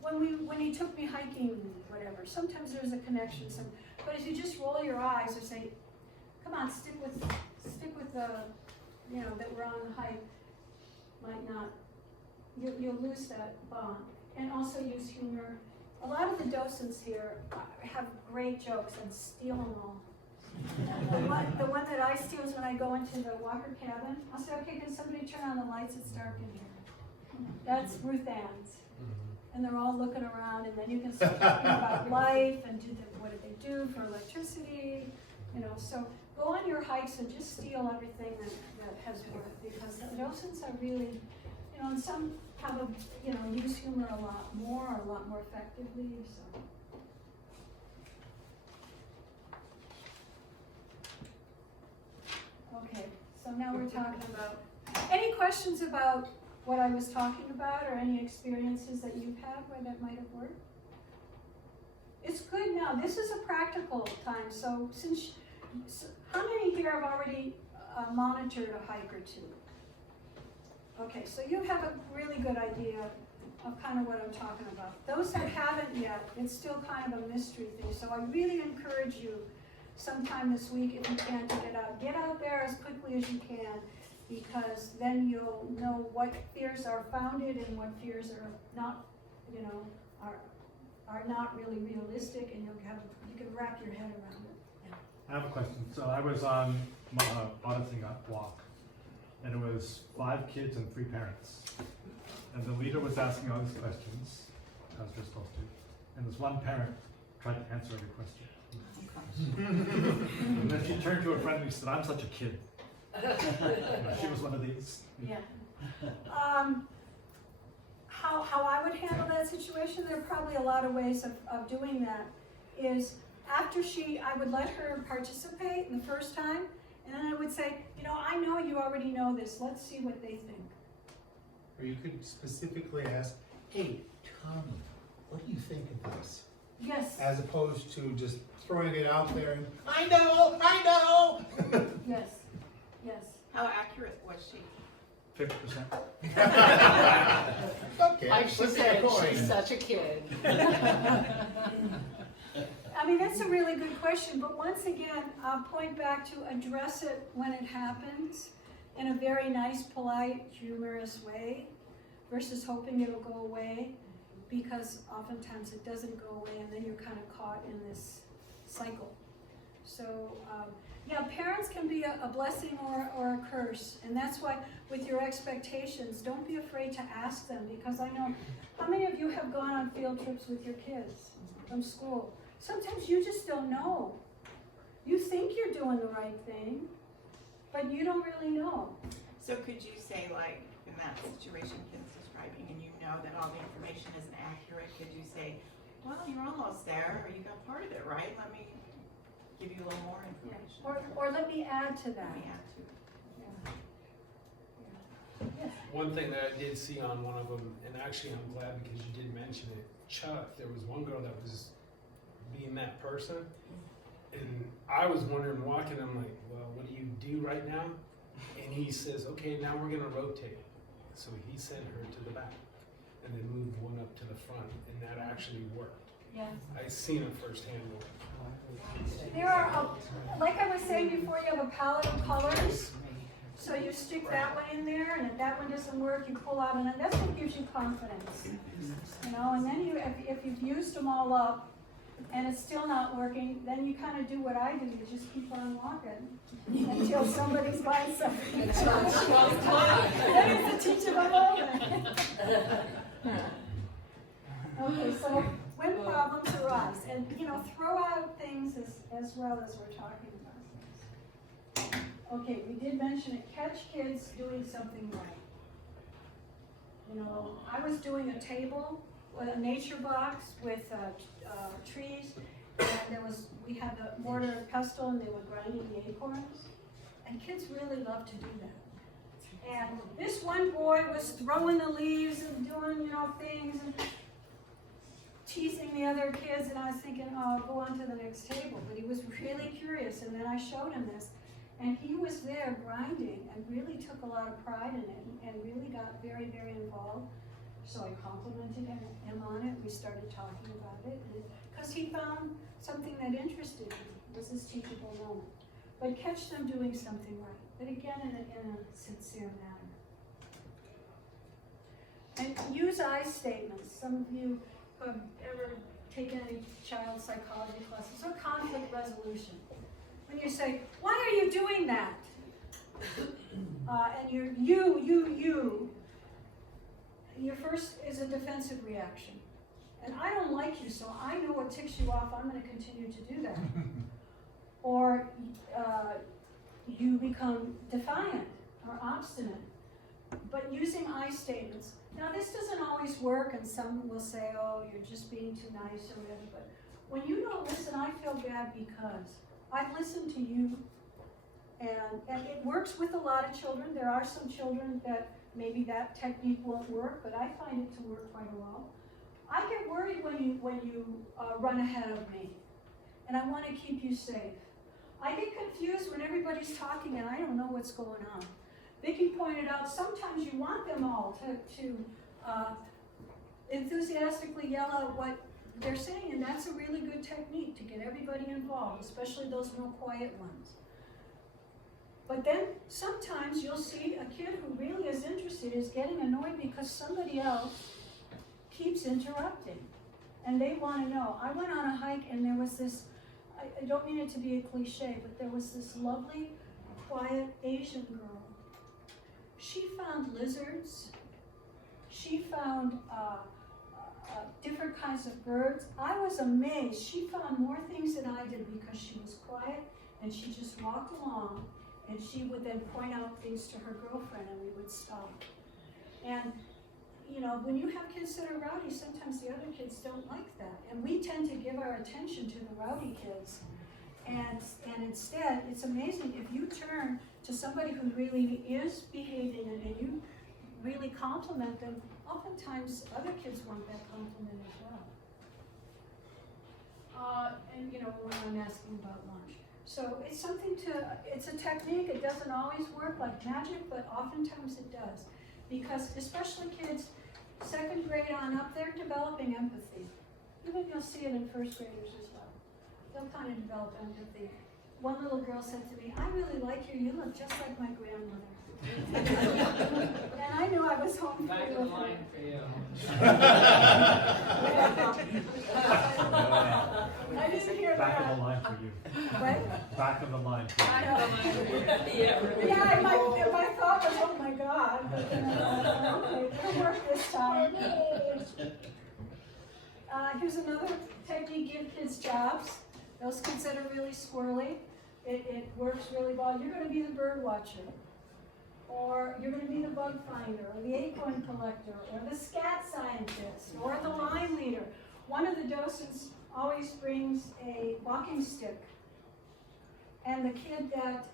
when he took me hiking, whatever. Sometimes there's a connection. But if you just roll your eyes or say, come on, stick with the, you know, that we're on the hike, might not, you'll lose that bond. And also use humor. A lot of the docents here have great jokes and steal them all. The one that I steal is when I go into the Walker cabin. I'll say, okay, can somebody turn on the lights? It's dark in here. That's Ruth Ann's. And they're all looking around, and then you can start talking about life and what do they do for electricity, you know. So go on your hikes and just steal everything that has worked, because the docents are really, you know, and some have use humor a lot more effectively. So. Okay, so now we're talking about, any questions about what I was talking about or any experiences that you've had where that might have worked? It's good now. This is a practical time. So how many here have already monitored a hike or two? Okay, so you have a really good idea of kind of what I'm talking about. Those that haven't yet, it's still kind of a mystery thing. So I really encourage you sometime this week, if you can, to get out there as quickly as you can, because then you'll know what fears are founded and what fears are not, you know, are not really realistic, and you can wrap your head around it. Yeah. I have a question. So I was on my auditing walk, and it was 5 kids and 3 parents, and the leader was asking all these questions, as we're supposed to, and this one parent tried to answer every question. And then she turned to her friend and said, "I'm such a kid." She was one of these. Yeah. How I would handle that situation, there are probably a lot of ways of doing that, is after I would let her participate the first time, and then I would say, you know, I know you already know this, let's see what they think. Or you could specifically ask, hey, Tommy, what do you think of this? Yes. As opposed to just throwing it out there and, I know! Yes, yes. How accurate was she? 50%. Okay, Like she flip the said, coin. she's such a kid. I mean, that's a really good question, but once again, I'll point back to address it when it happens in a very nice, polite, humorous way versus hoping it'll go away, because oftentimes it doesn't go away and then you're kind of caught in this cycle. So, yeah, parents can be a blessing or a curse, and that's why with your expectations, don't be afraid to ask them, because I know, how many of you have gone on field trips with your kids from school? Sometimes you just don't know. You think you're doing the right thing, but you don't really know. So could you say, like, in that situation Kim's describing, and you know that all the information isn't accurate, could you say, well, you're almost there, or you got part of it right, let me give you a little more information. Or let me add to that. Let me add to it. Yes. One thing that I did see on one of them, and actually I'm glad because you did mention it, Chuck, there was one girl that was being that person, and I was wondering walking, I'm like, well, what do you do right now? And he says, okay, now we're gonna rotate. So he sent her to the back and then moved one up to the front, and that actually worked. Yeah. I seen it firsthand work. There are, like I was saying before, you have a palette of colors. So you stick that one in there, and if that one doesn't work, you pull out, and that's what gives you confidence. You know, and then you, if you've used them all up, and it's still not working, then you kind of do what I do, you just keep on walking until somebody's buying something. Then it's a teachable moment. Okay, so when problems arise, and you know, throw out things as well as we're talking about things. Okay, we did mention it, catch kids doing something right. You know, I was doing a table with a nature box with trees, and we had the mortar and pestle, and they were grinding the acorns, and kids really love to do that. And this one boy was throwing the leaves and doing, you know, things and teasing the other kids, and I was thinking, oh, I'll go on to the next table. But he was really curious, and then I showed him this, and he was there grinding and really took a lot of pride in it and really got very, very involved. So I complimented him on it. We started talking about it because he found something that interested him. It was this teachable moment. But catch them doing something right, but again in a sincere manner. And use I statements. Some of you have ever taken any child psychology classes or conflict resolution. When you say, why are you doing that? And you're you, your first is a defensive reaction. And I don't like you, so I know what ticks you off, I'm going to continue to do that. Or you become defiant or obstinate. But using I statements. Now this doesn't always work, and some will say, oh, you're just being too nice or whatever. But when you don't listen, I feel bad because I've listened to you. And it works with a lot of children. There are some children that maybe that technique won't work, but I find it to work quite well. I get worried when you run ahead of me, and I want to keep you safe. I get confused when everybody's talking and I don't know what's going on. Vicki pointed out sometimes you want them all to enthusiastically yell out what they're saying, and that's a really good technique to get everybody involved, especially those real quiet ones. But then sometimes you'll see a kid who really is interested is getting annoyed because somebody else keeps interrupting. And they want to know. I went on a hike and there was this, I don't mean it to be a cliche, but there was this lovely, quiet Asian girl. She found lizards. She found different kinds of birds. I was amazed. She found more things than I did because she was quiet and she just walked along. And she would then point out things to her girlfriend and we would stop. And, you know, when you have kids that are rowdy, sometimes the other kids don't like that. And we tend to give our attention to the rowdy kids. And instead, it's amazing if you turn to somebody who really is behaving and you really compliment them, oftentimes other kids want that compliment as well. And, you know, when I'm asking about lunch. So it's it's a technique. It doesn't always work like magic, but oftentimes it does. Because especially kids, second grade on up, they're developing empathy. Even you'll see it in first graders as well. They'll kind of develop empathy. One little girl said to me, I really like you. You look just like my grandmother. And I knew I was home Back free of the with her. line for you. I didn't hear Back that. of the line for you. What? Back of the line for you. Yeah, my thought was, oh my God. But then I thought, okay, it'll work this time. Here's another technique, give kids jobs. Those kids that are really squirrely, it works really well. You're going to be the bird watcher. Or you're going to be the bug finder, or the acorn collector, or the scat scientist, or the line leader. one of the docents always brings a walking stick. And the kid that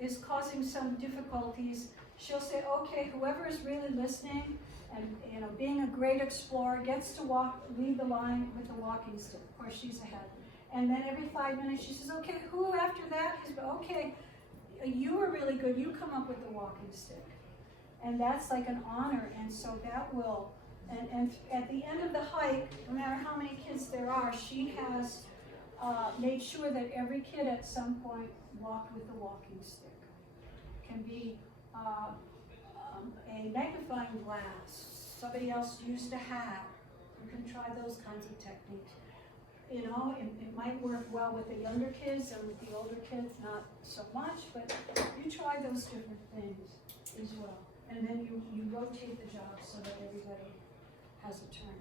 is causing some difficulties, she'll say, okay, whoever is really listening and being a great explorer gets to lead the line with the walking stick. Of course, she's ahead. And then every 5 minutes she says, okay, who after that has been, okay, you were really good, you come up with the walking stick. And that's like an honor, and so that will, and at the end of the hike, no matter how many kids there are, she has made sure that every kid at some point walked with the walking stick. Can be a magnifying glass, somebody else used a hat. You can try those kinds of techniques. You know, it might work well with the younger kids and with the older kids, not so much, but you try those different things as well. And then you rotate the job so that everybody has a turn.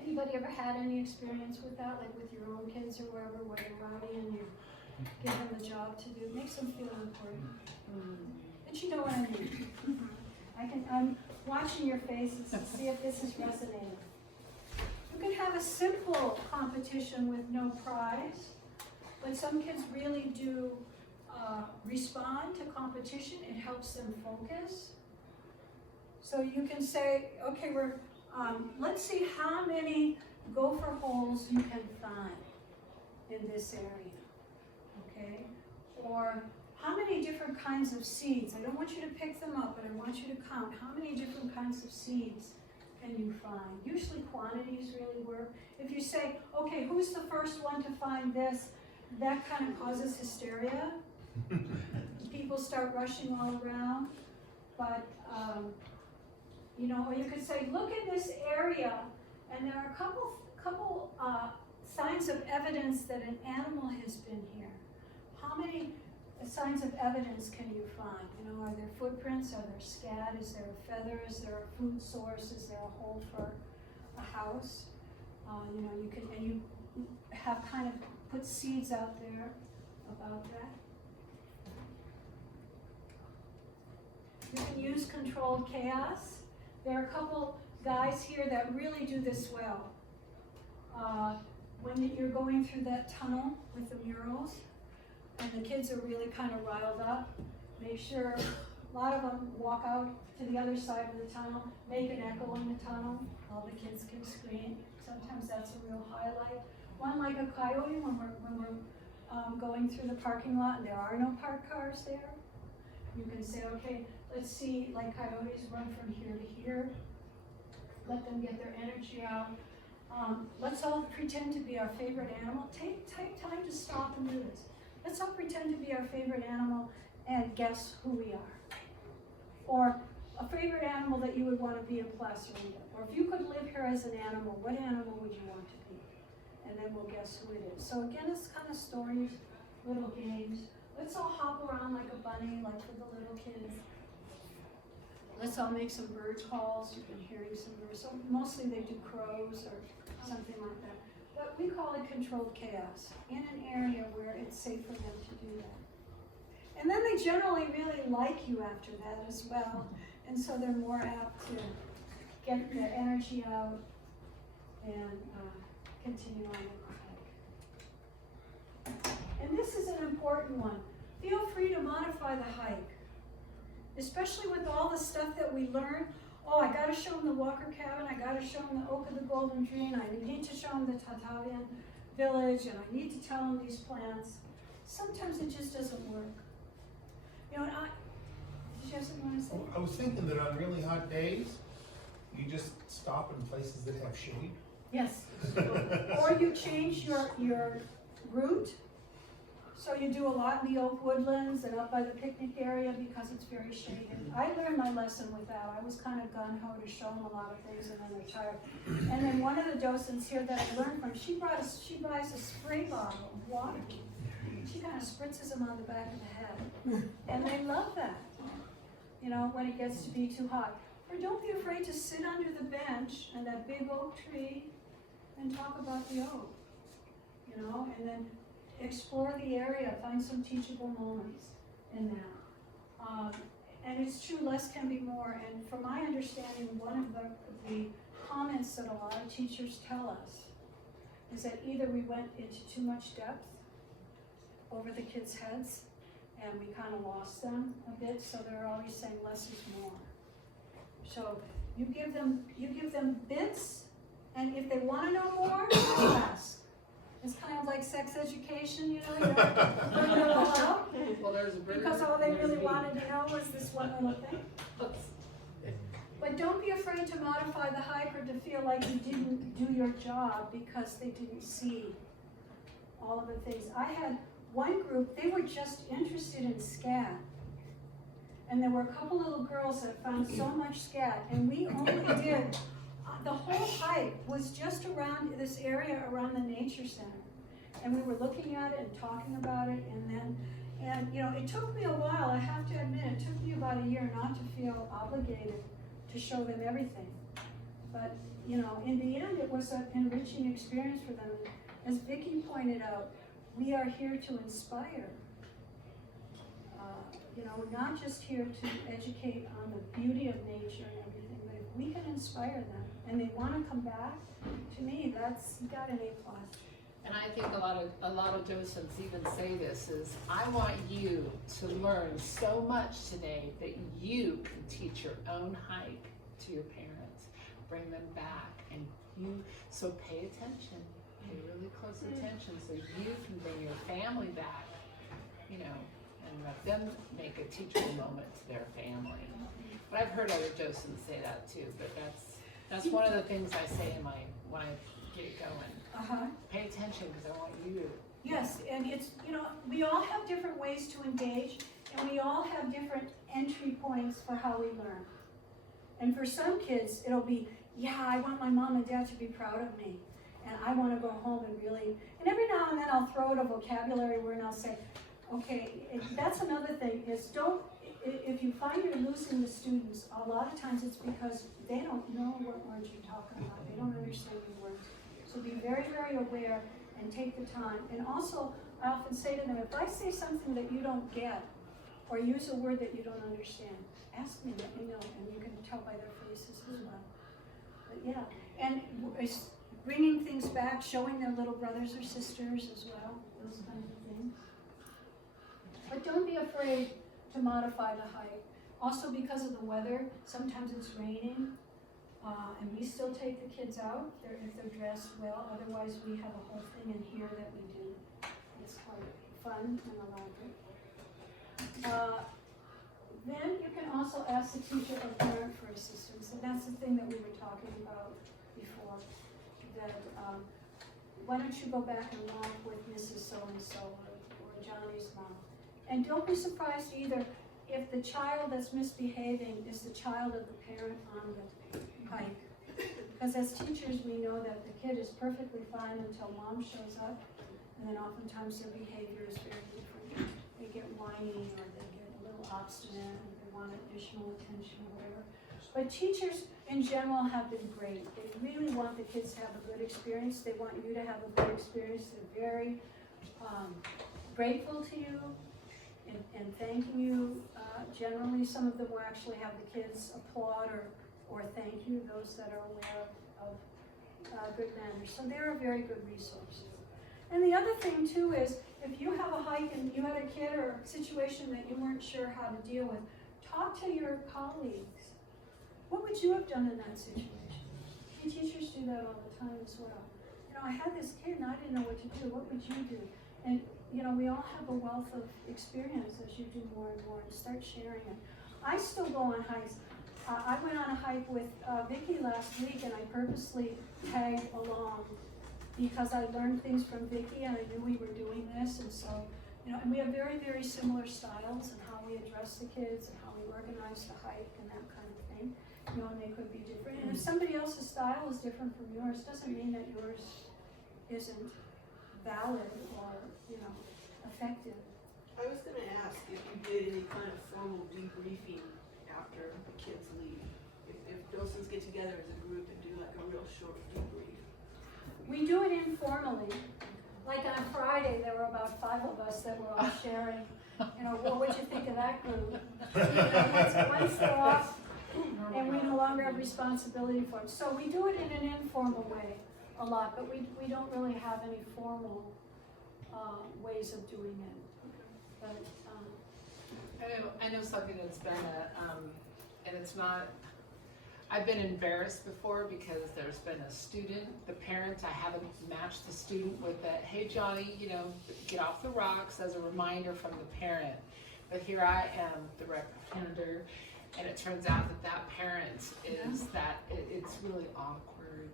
Anybody ever had any experience with that, like with your own kids or wherever, where they're rowdy and you give them a job to do? It makes them feel important. And you know what I mean. I'm watching your faces to see if this is resonating. You can have a simple competition with no prize, but some kids really do respond to competition. It helps them focus. So you can say, okay, let's see how many gopher holes you can find in this area, okay? Or how many different kinds of seeds. I don't want you to pick them up, but I want you to count how many different kinds of seeds can you find. Usually quantities really work. If you say, okay, who's the first one to find this, that kind of causes hysteria. People start rushing all around. But, or you could say, look in this area, and there are a couple signs of evidence that an animal has been here. How many signs of evidence can you find? Are there footprints? Are there scat? Is there a feather? Is there a food source? Is there a hole for a house? You have kind of put seeds out there about that. You can use controlled chaos. There are a couple guys here that really do this well. When you're going through that tunnel with the murals, and the kids are really kind of riled up, make sure a lot of them walk out to the other side of the tunnel, make an echo in the tunnel, all the kids can scream. Sometimes that's a real highlight. One like a coyote when we're going through the parking lot and there are no parked cars there. You can say, okay, let's see, like coyotes run from here to here. Let them get their energy out. Let's all pretend to be our favorite animal. Take time to stop and do this. Let's all pretend to be our favorite animal and guess who we are. Or a favorite animal that you would want to be in Placerita. Or if you could live here as an animal, what animal would you want to be? And then we'll guess who it is. So again, it's kind of stories, little games. Let's all hop around like a bunny, like for the little kids. Let's all make some bird calls. You've been hearing some birds. So mostly they do crows or something like that. But we call it controlled chaos in an area where it's safe for them to do that. And then they generally really like you after that as well. And so they're more apt to get their energy out and continue on with the hike. And this is an important one. Feel free to modify the hike, especially with all the stuff that we learn. Oh, I gotta show them the Walker Cabin, I gotta show them the Oak of the Golden Dream, I need to show them the Tatavian Village, and I need to tell them these plants. Sometimes it just doesn't work. Did you have something you want to say? I was thinking that on really hot days, you just stop in places that have shade. Yes. Or you change your route. So you do a lot in the oak woodlands and up by the picnic area because it's very shaded. I learned my lesson with that. I was kind of gung-ho to show them a lot of things and then they're tired. And then one of the docents here that I learned from, she buys a spray bottle of water. She kind of spritzes them on the back of the head. And they love that, when it gets to be too hot. Or don't be afraid to sit under the bench and that big oak tree and talk about the oak, and then explore the area, find some teachable moments in that. And it's true, less can be more, and from my understanding, one of the comments that a lot of teachers tell us is that either we went into too much depth over the kids' heads, and we kind of lost them a bit, so they're always saying less is more. So you give them bits, and if they want to know more, ask. It's kind of like sex education, you know, you don't bring it all out, Well, there's a bird. because all they really wanted to know was this one little thing. But don't be afraid to modify the hike or to feel like you didn't do your job because they didn't see all of the things. I had one group, they were just interested in scat. And there were a couple little girls that found so much scat, and we only did, the whole hike was just around this area around the nature center. And we were looking at it and talking about it, and you know, it took me a while, I have to admit, it took me about a year not to feel obligated to show them everything. But, you know, in the end, it was an enriching experience for them. As Vicki pointed out, we are here to inspire. You know, we're not just here to educate on the beauty of nature and everything, but if we can inspire them and they want to come back, to me, that's, you got an A+. And I think a lot of docents even say this is, I want you to learn so much today that you can teach your own hike to your parents, bring them back, and so pay attention, pay really close attention so you can bring your family back, you know, and let them make a teachable moment to their family. But I've heard other docents say that too, but that's one of the things I say in when I get going. Pay attention because I want you to. Yes, and it's, you know, we all have different ways to engage, and we all have different entry points for how we learn. And for some kids, it'll be, yeah, I want my mom and dad to be proud of me, and I want to go home and really, and every now and then I'll throw out a vocabulary word and I'll say, okay, that's another thing, is if you find you're losing the students, a lot of times it's because they don't know what words you're talking about, they don't understand the words. So be very, very aware and take the time. And also, I often say to them, if I say something that you don't get, or use a word that you don't understand, ask me, let me know, and you can tell by their faces as well. But yeah, and bringing things back, showing their little brothers or sisters as well, those kinds of things. But don't be afraid to modify the hike. Also because of the weather, sometimes it's raining, and we still take the kids out if they're dressed well. Otherwise, we have a whole thing in here that we do. It's quite fun and elaborate. Then you can also ask the teacher or parent for assistance, and that's the thing that we were talking about before. That why don't you go back and walk with Mrs. So-and-so or Johnny's mom? And don't be surprised either if the child that's misbehaving is the child of the parent on the hike. Because as teachers, we know that the kid is perfectly fine until mom shows up, and then oftentimes their behavior is very different. They get whiny, or they get a little obstinate, and they want additional attention or whatever. But teachers in general have been great. They really want the kids to have a good experience. They want you to have a good experience. They're very grateful to you and thanking you. Generally, some of them will actually have the kids applaud or thank you, those that are aware of good manners. So they're a very good resource. And the other thing too is, if you have a hike and you had a kid or a situation that you weren't sure how to deal with, talk to your colleagues. What would you have done in that situation? And teachers do that all the time as well. You know, I had this kid and I didn't know what to do. What would you do? And you know, we all have a wealth of experience as you do more and more, and start sharing it. I still go on hikes. I went on a hike with Vicki last week, and I purposely tagged along because I learned things from Vicki, and I knew we were doing this, and so, you know, and we have very, very similar styles in how we address the kids and how we organize the hike and that kind of thing. You know, and they could be different. And if somebody else's style is different from yours, doesn't mean that yours isn't valid or, you know, effective. I was gonna ask if you did any kind of formal debriefing after the kids leave. If docents get together as a group and do like a real short debrief. We do it informally. Like on Friday, there were about 5 of us that were all sharing. you know, well, what'd you think of that group? You know, once they're off, and we no longer have responsibility for it. So we do it in an informal way a lot, but we don't really have any formal ways of doing it. But, I know something that's been and it's not, I've been embarrassed before because there's been a student, the parent, I haven't matched the student with it. Hey Johnny, you know, get off the rocks as a reminder from the parent. But here I am, the representative, and it turns out that that parent is that it's really awkward.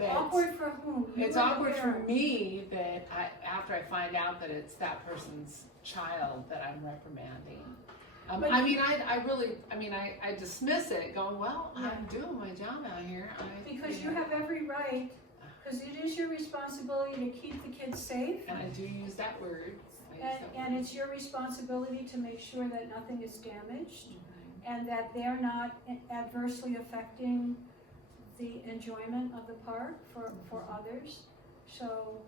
awkward for whom? It's awkward for me that after I find out that it's that person's child that I'm reprimanding. I dismiss it going, well, I'm doing my job out here. Because you have every right, because it is your responsibility to keep the kids safe. And I do use that word. And it's your responsibility to make sure that nothing is damaged and that they're not adversely affecting the enjoyment of the park for others. So,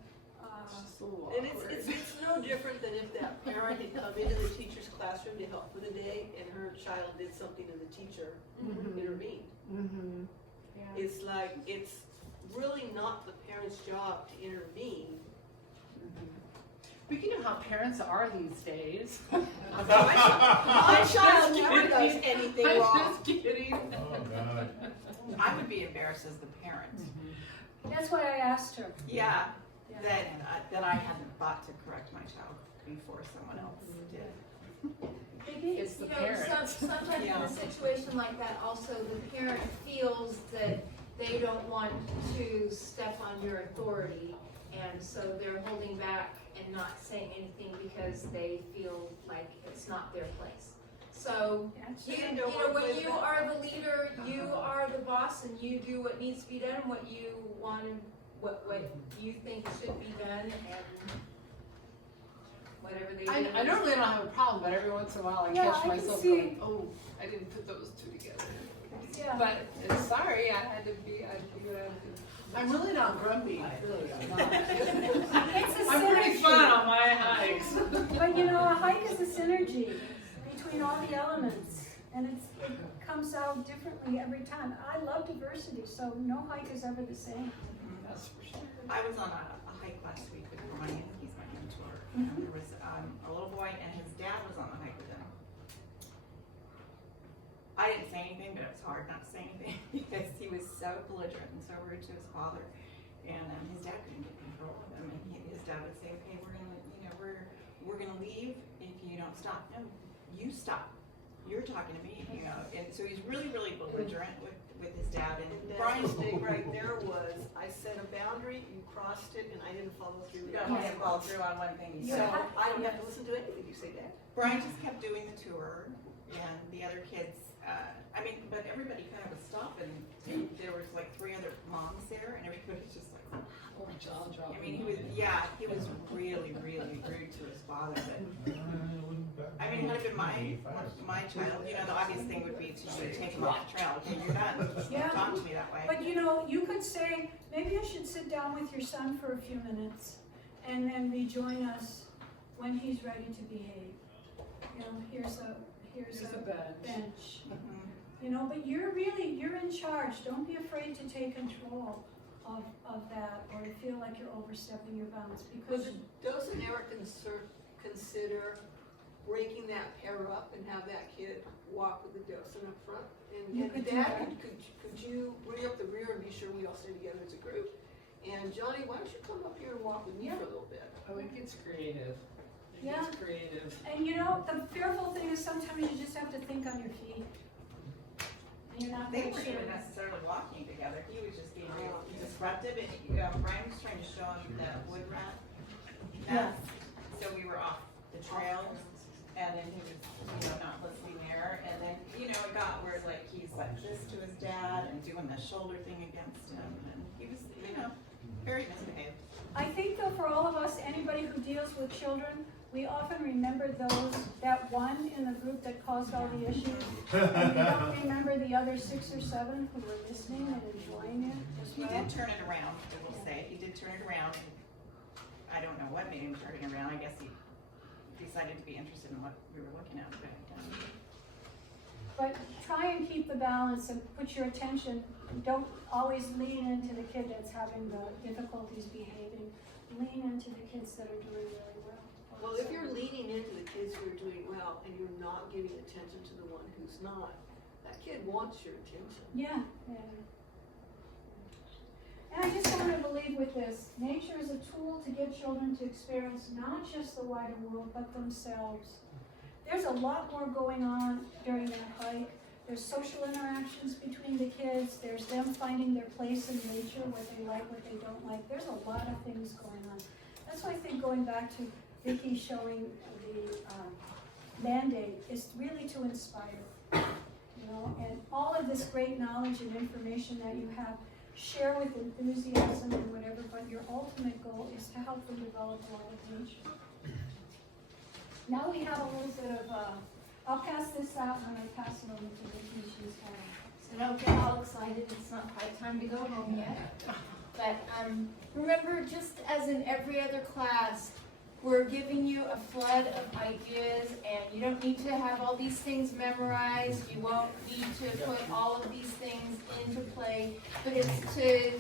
and it's no different than if that parent had come into the teacher's classroom to help for the day and her child did something and the teacher intervened. Mm-hmm. Yeah. It's like, it's really not the parent's job to intervene. But you know how parents are these days. My child never does anything I'm wrong. just kidding. Oh, God. I would be embarrassed as the parent. that's why I asked her. Yeah, that I hadn't thought to correct my child before someone else did. It's the You know, parent. sometimes in a situation like that, also the parent feels that they don't want to step on your authority, and so they're holding back and not saying anything because they feel like it's not their place. So, you know, when you are the leader, you are the boss, and you do what needs to be done, what you want, what you think should be done, and whatever they do. I normally don't have a problem, but every once in a while I catch myself going, oh, I didn't put those two together. Yeah. But sorry, I had to be. I'm really not grumpy. Really, I'm not. I'm pretty fun on my hikes. But you know, a hike is a synergy between all the elements, and it comes out differently every time. I love diversity, so no hike is ever the same. That's for sure. I was on a hike last week with Ryan, he's my mentor, and there was a little boy and his dad was on the hike with him. I didn't say anything, but it was hard not to say anything because he was so belligerent and so rude to his father, and his dad couldn't get control of him, and his dad would say, okay, we're gonna leave if you don't stop. No, you stop. You're talking to me, you know, and so he's really, really belligerent with his dad. And Brian's mistake right there was, I set a boundary, you crossed it, and I didn't follow through. You don't have to follow through on one thing you So said. I don't have to listen to anything you say, Dad. Brian just kept doing the tour, and the other kids, but everybody kind of was stopping. There was like 3 other moms there, and everybody's just like, Oh, jaw dropping. I mean, he was really, really rude to his father, but I mean, had it been my child, you know, the obvious thing would be to take him off the trail. Okay, you're done. Yeah. Don't talk to me that way. But you know, you could say, maybe you should sit down with your son for a few minutes and then rejoin us when he's ready to behave. You know, here's a bench. You know, but you're in charge. Don't be afraid to take control of that or to feel like you're overstepping your bounds, because Would the docent ever consider breaking that pair up and have that kid walk with the docent up front? And Dad, could you bring up the rear and be sure we all stay together as a group? And Johnny, why don't you come up here and walk with me for a little bit? Oh, it gets creative. It gets creative. And you know, the fearful thing is sometimes you just have to think on your feet. And you're not They quite weren't sure. even necessarily walking together. He was just being real disruptive, and Brian was trying to show him the wood rat. Yeah. So we were off the trail, and then he was, not listening there, and then, it got where like he's like this to his dad and doing the shoulder thing against him, and he was, very misbehaved. I think though, for all of us, anybody who deals with children, we often remember that one in the group that caused all the issues. And we don't remember the other 6 or 7 who were listening and enjoying it as He well. did turn it around, I will say. He did turn it around. I don't know what made him turn it around. I guess he decided to be interested in what we were looking at. But try and keep the balance and put your attention, don't always lean into the kid that's having the difficulties behaving. Lean into the kids that are doing really well. Well, if you're leaning into the kids who are doing well and you're not giving attention to the one who's not, that kid wants your attention. Yeah, yeah. And I just want to believe with this, nature is a tool to get children to experience not just the wider world, but themselves. There's a lot more going on during that hike. There's social interactions between the kids. There's them finding their place in nature, what they like, what they don't like. There's a lot of things going on. That's why I think going back to Vicki showing the mandate is really to inspire, you know, and all of this great knowledge and information that you have, share with enthusiasm and whatever, but your ultimate goal is to help them develop a lot of nature. Now we have a little bit of, I'll pass this out and I'll pass it over to Vicki. She's So don't get all excited, it's not quite time to go home yet. But remember, just as in every other class, we're giving you a flood of ideas, and you don't need to have all these things memorized. You won't need to put all of these things into play, but it's to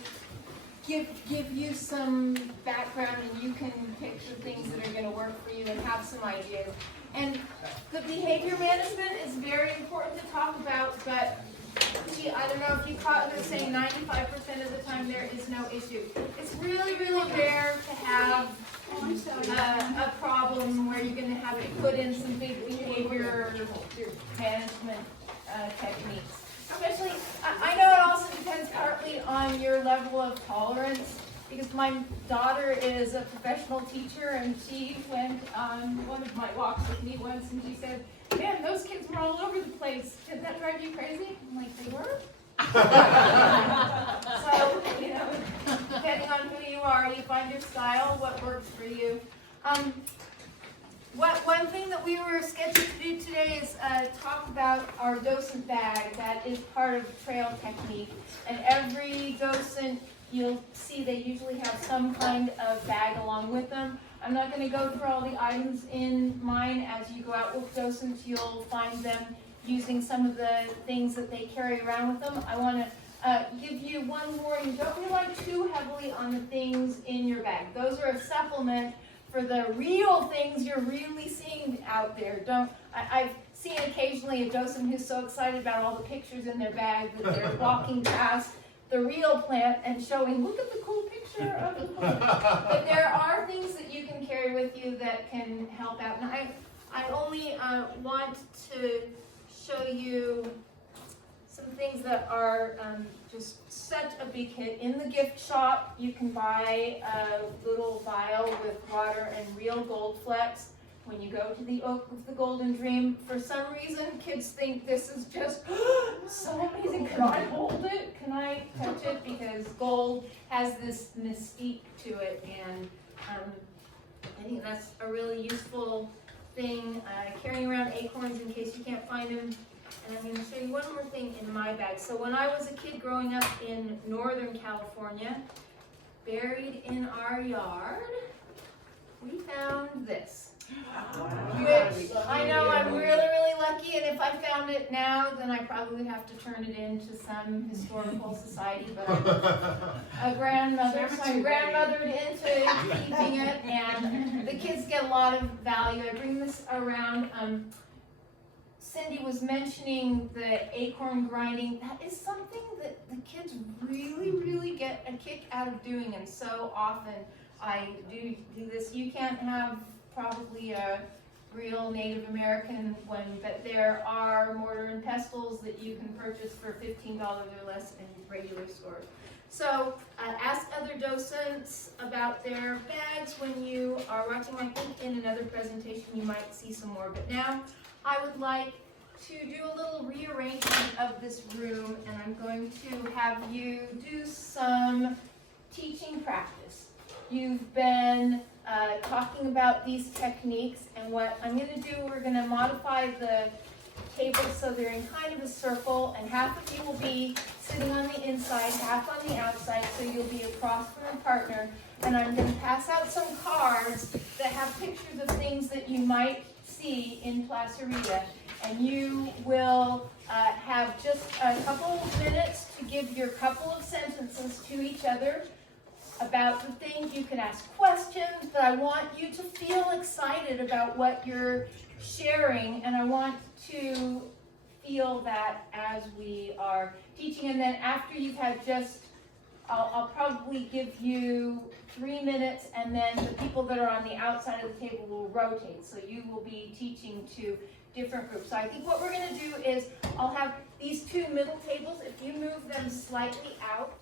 give you some background, and you can pick the things that are going to work for you and have some ideas. And the behavior management is very important to talk about, but gee, I don't know if you caught her saying 95% of the time there is no issue. It's really, really rare to have a problem where you're going to have to put in some big behavior management techniques. Especially, I know it also depends partly on your level of tolerance, because my daughter is a professional teacher, and she went on one of my walks with me once, and she said, "Man, those kids were all over the place. Did that drive you crazy?" I'm like, "They were?" So, you know, depending on who you are, you find your style, what works for you. One thing that we were scheduled to do today is talk about our docent bag. That is part of trail technique. And every docent, you'll see they usually have some kind of bag along with them. I'm not going to go through all the items in mine. As you go out with docents, you'll find them using some of the things that they carry around with them. I want to give you one warning. Don't rely too heavily on the things in your bag. Those are a supplement for the real things you're really seeing out there. I've seen occasionally a docent who's so excited about all the pictures in their bag that they're walking past the real plant and showing, look at the cool picture of the plant. But there are things that you can carry with you that can help out. And I only want to show you some things that are just such a big hit. In the gift shop, you can buy a little vial with water and real gold flecks. When you go to the Oak of the Golden Dream, for some reason, kids think this is just so amazing. Can I hold it? Can I touch it? Because gold has this mystique to it, and I think that's a really useful thing. Carrying around acorns in case you can't find them. And I'm going to show you one more thing in my bag. So when I was a kid growing up in Northern California, buried in our yard, we found this. Which I know I'm really, really lucky, and if I found it now, then I probably would have to turn it into some historical society, but I'm a grandmother, so I'm grandmothered into keeping it, and the kids get a lot of value. I bring this around. Cindy was mentioning the acorn grinding. That is something that the kids really, really get a kick out of doing, and so often I do this. You can't have probably a real Native American one, but there are mortar and pestles that you can purchase for $15 or less in regular stores. So ask other docents about their bags when you are watching. I think in another presentation you might see some more, but now I would like to do a little rearrangement of this room, and I'm going to have you do some teaching practice. You've been talking about these techniques, and what I'm going to do, we're going to modify the tables so they're in kind of a circle, and half of you will be sitting on the inside, half on the outside, so you'll be across from your partner. And I'm going to pass out some cards that have pictures of things that you might see in Placerita, and you will have just a couple of minutes to give your couple of sentences to each other about the things. You can ask questions, but I want you to feel excited about what you're sharing, and I want to feel that as we are teaching. And then after you've had just, I'll probably give you 3 minutes, and then the people that are on the outside of the table will rotate. So you will be teaching to different groups. So I think what we're going to do is I'll have these two middle tables. If you move them slightly out,